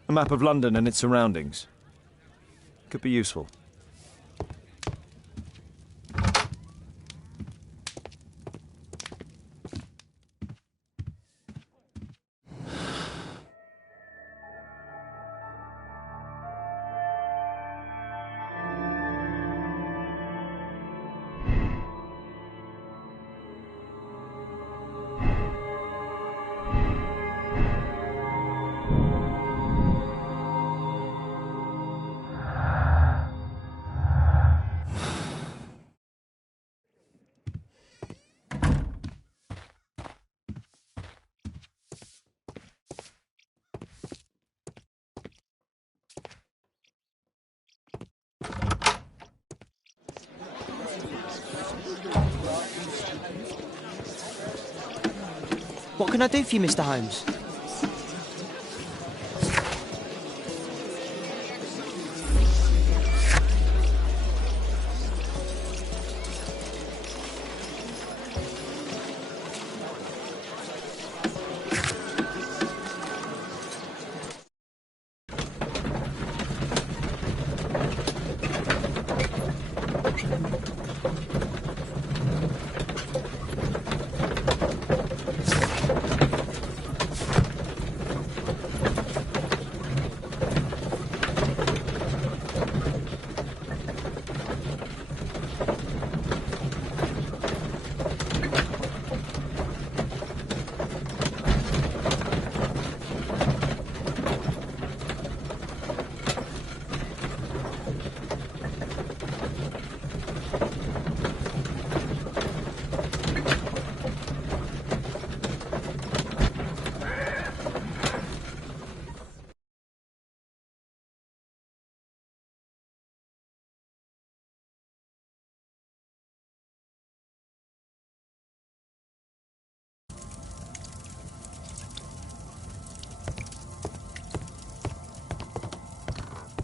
A map of London and its surroundings. Could be useful. What can I do for you, Mr. Holmes?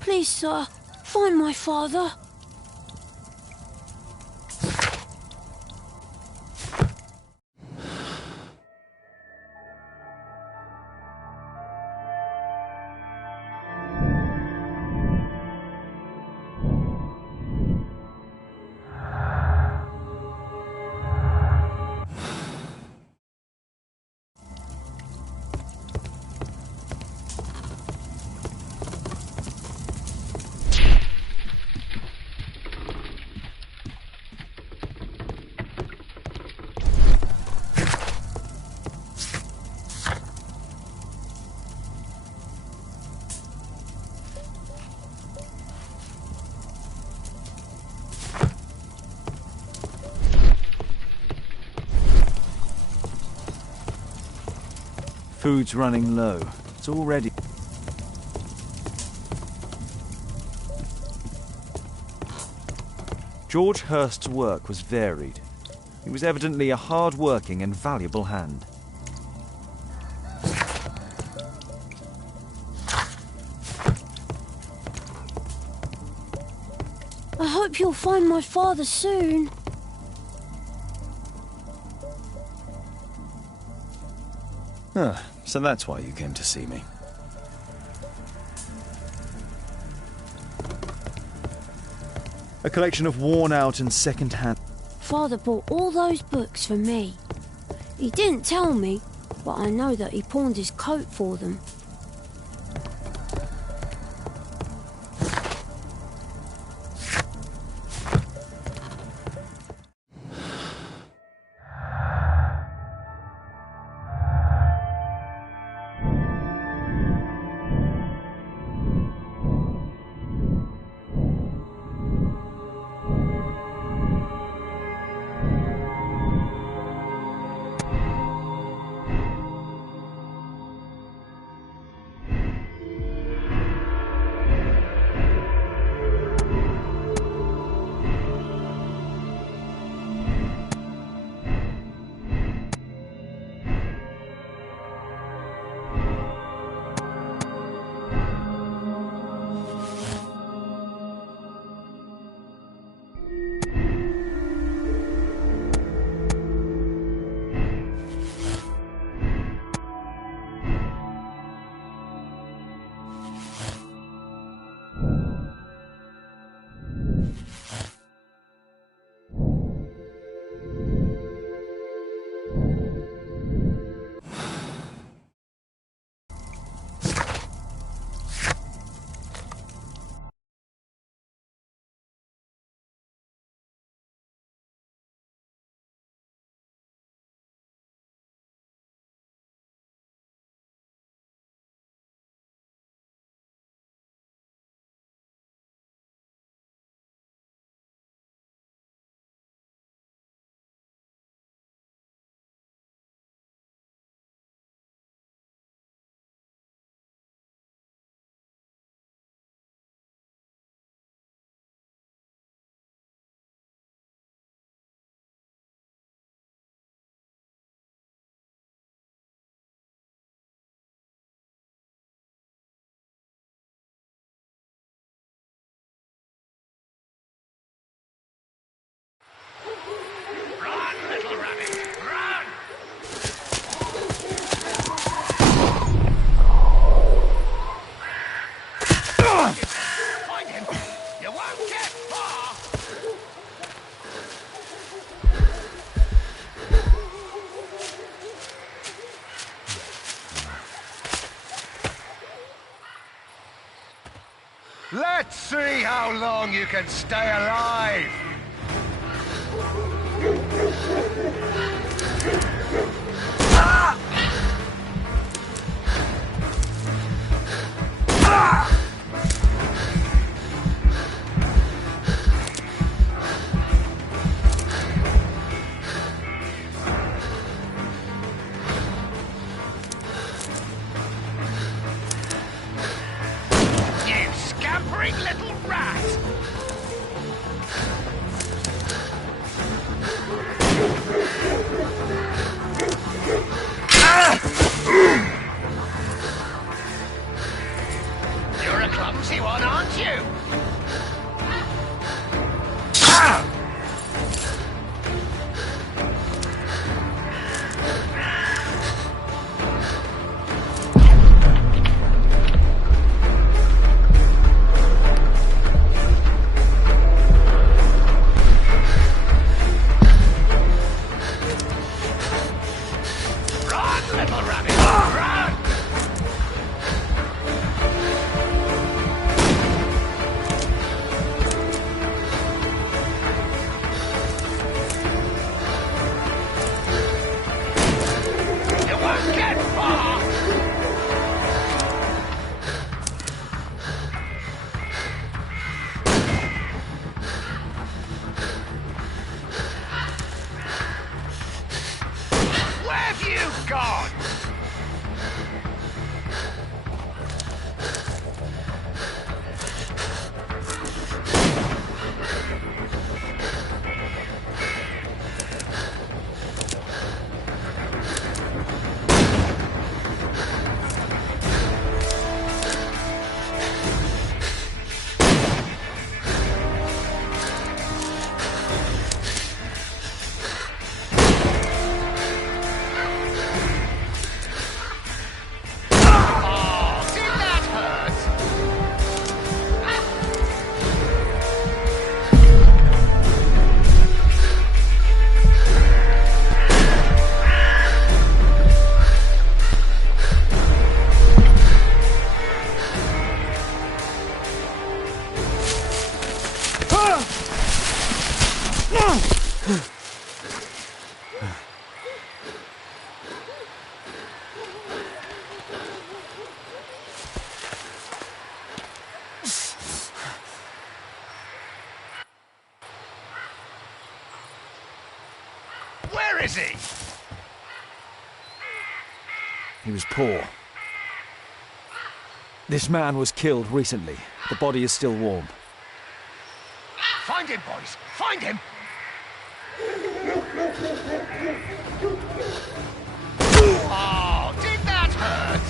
Please, sir, find my father. Food's running low. It's already... George Hurst's work was varied. He was evidently a hard-working and valuable hand. I hope you'll find my father soon. Ah, so that's why you came to see me. A collection of worn-out and second-hand... Father bought all those books for me. He didn't tell me, but I know that he pawned his coat for them. Let's see how long you can stay alive! Ah! Ah! You scampering little rat! You're a clumsy one, aren't you? Ah! Run, little rabbit! Run! You won't get far! Where have you gone? is he? He was poor. This man was killed recently. The body is still warm. Find him, boys! Find him! Oh, did that hurt?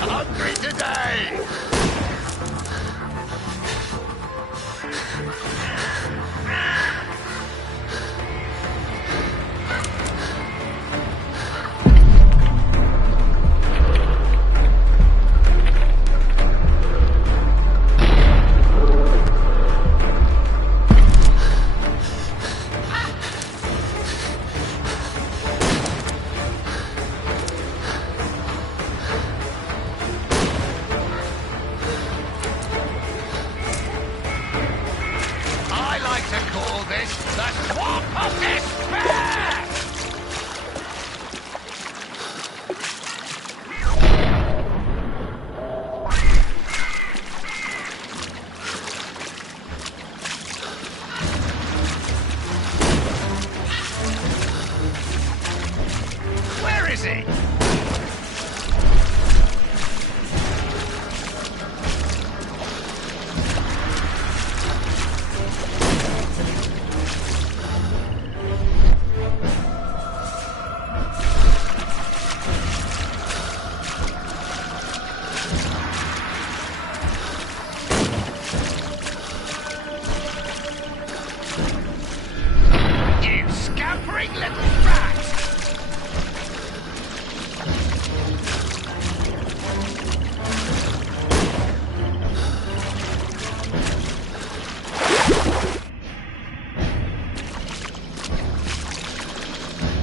Hungry today! I like to call this the Swamp of Despair! Where is he? You scampering little rat!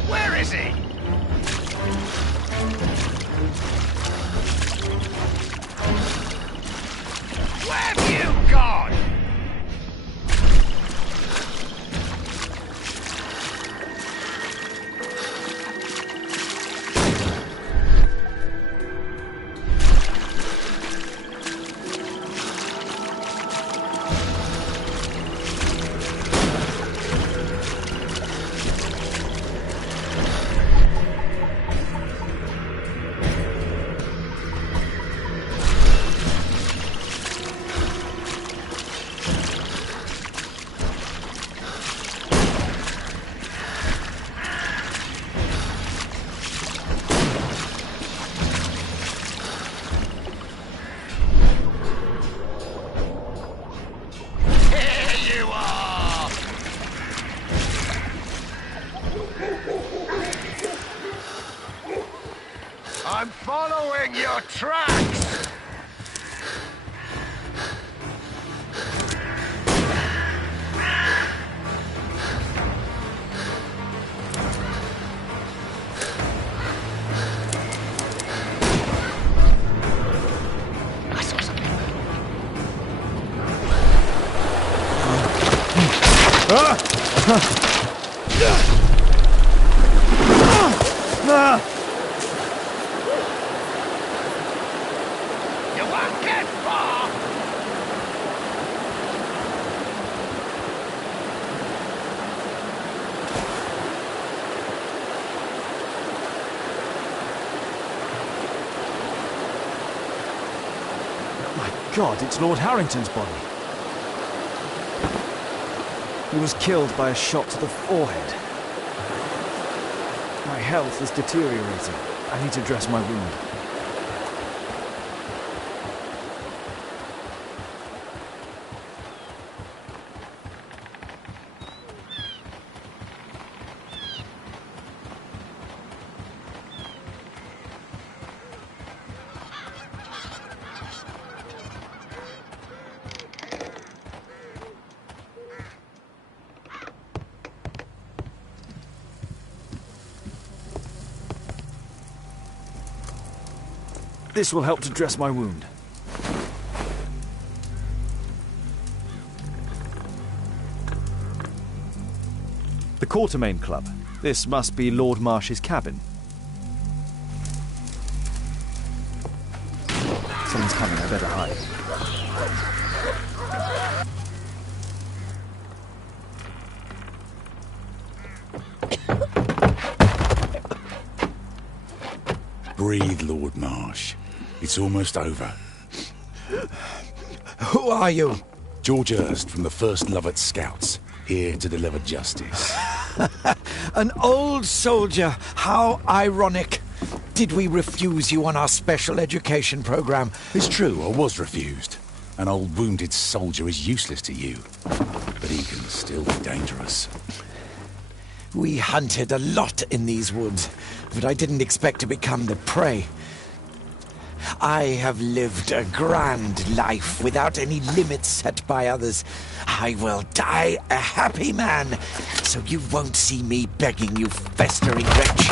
Where is he? Where have you gone? Here you are! I'm following your tracks! I saw something. You won't get far! My God, it's Lord Harrington's body. He was killed by a shot to the forehead. My health is deteriorating. I need to dress my wound. This will help to dress my wound. The Quartermain Club. This must be Lord Marsh's cabin. Someone's coming, I better hide. Breathe, Lord Marsh. It's almost over. Who are you? George Hurst from the 1st Lovett Scouts, here to deliver justice. An old soldier. How ironic. Did we refuse you on our special education program? It's true, I was refused. An old wounded soldier is useless to you, but he can still be dangerous. We hunted a lot in these woods, but I didn't expect to become the prey. I have lived a grand life without any limits set by others. I will die a happy man, so you won't see me begging, you festering wretch.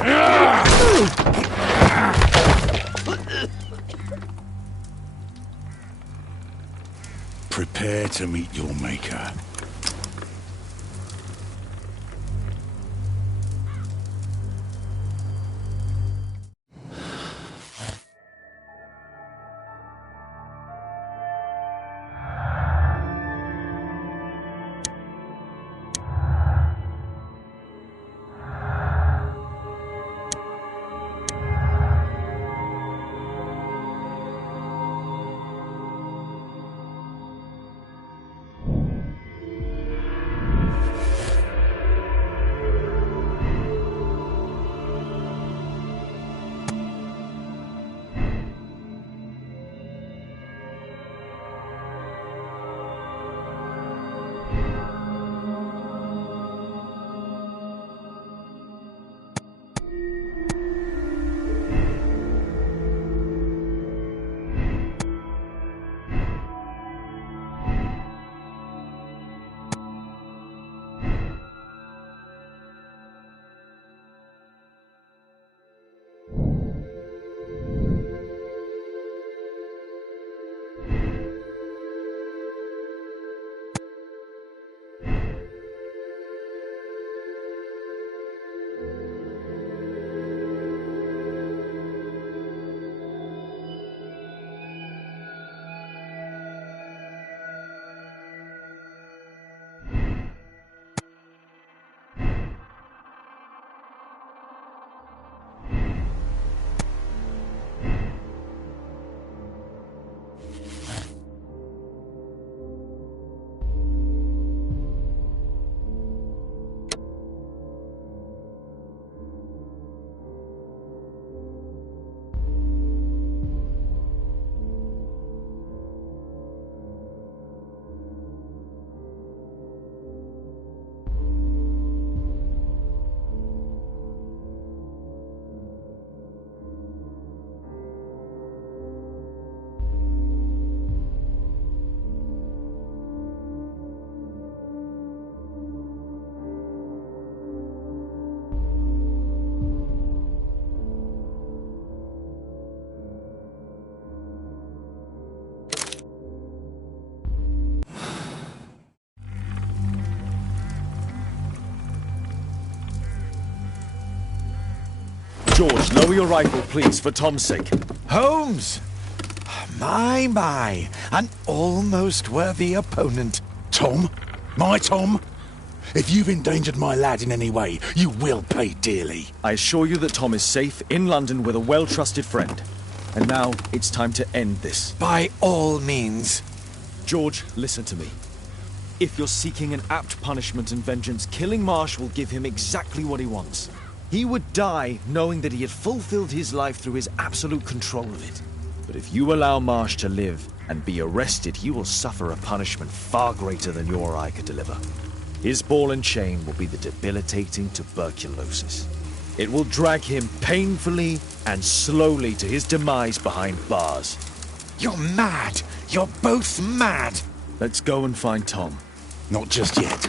Prepare to meet your maker. George, lower your rifle, please, for Tom's sake. Holmes! My, an almost worthy opponent. Tom? My Tom? If you've endangered my lad in any way, you will pay dearly. I assure you that Tom is safe in London with a well-trusted friend. And now it's time to end this. By all means. George, listen to me. If you're seeking an apt punishment and vengeance, killing Marsh will give him exactly what he wants. He would die knowing that he had fulfilled his life through his absolute control of it. But if you allow Marsh to live and be arrested, he will suffer a punishment far greater than you or I could deliver. His ball and chain will be the debilitating tuberculosis. It will drag him painfully and slowly to his demise behind bars. You're mad! You're both mad! Let's go and find Tom. Not just yet.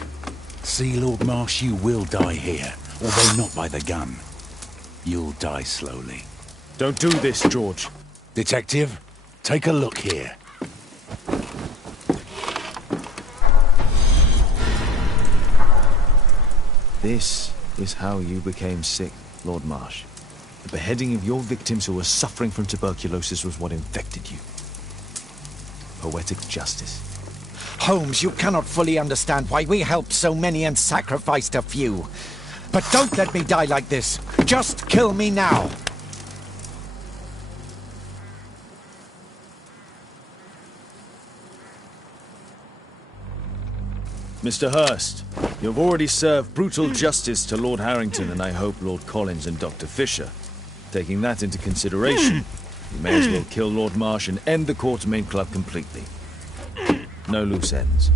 See, Lord Marsh, you will die here, although not by the gun. You'll die slowly. Don't do this, George. Detective, take a look here. This is how you became sick, Lord Marsh. The beheading of your victims who were suffering from tuberculosis was what infected you. Poetic justice. Holmes, you cannot fully understand why we helped so many and sacrificed a few. But don't let me die like this. Just kill me now. Mr. Hurst, you have already served brutal justice to Lord Harrington and I hope Lord Collins and Dr. Fisher. Taking that into consideration, you may as well kill Lord Marsh and end the Quartermain Club completely. No loose ends.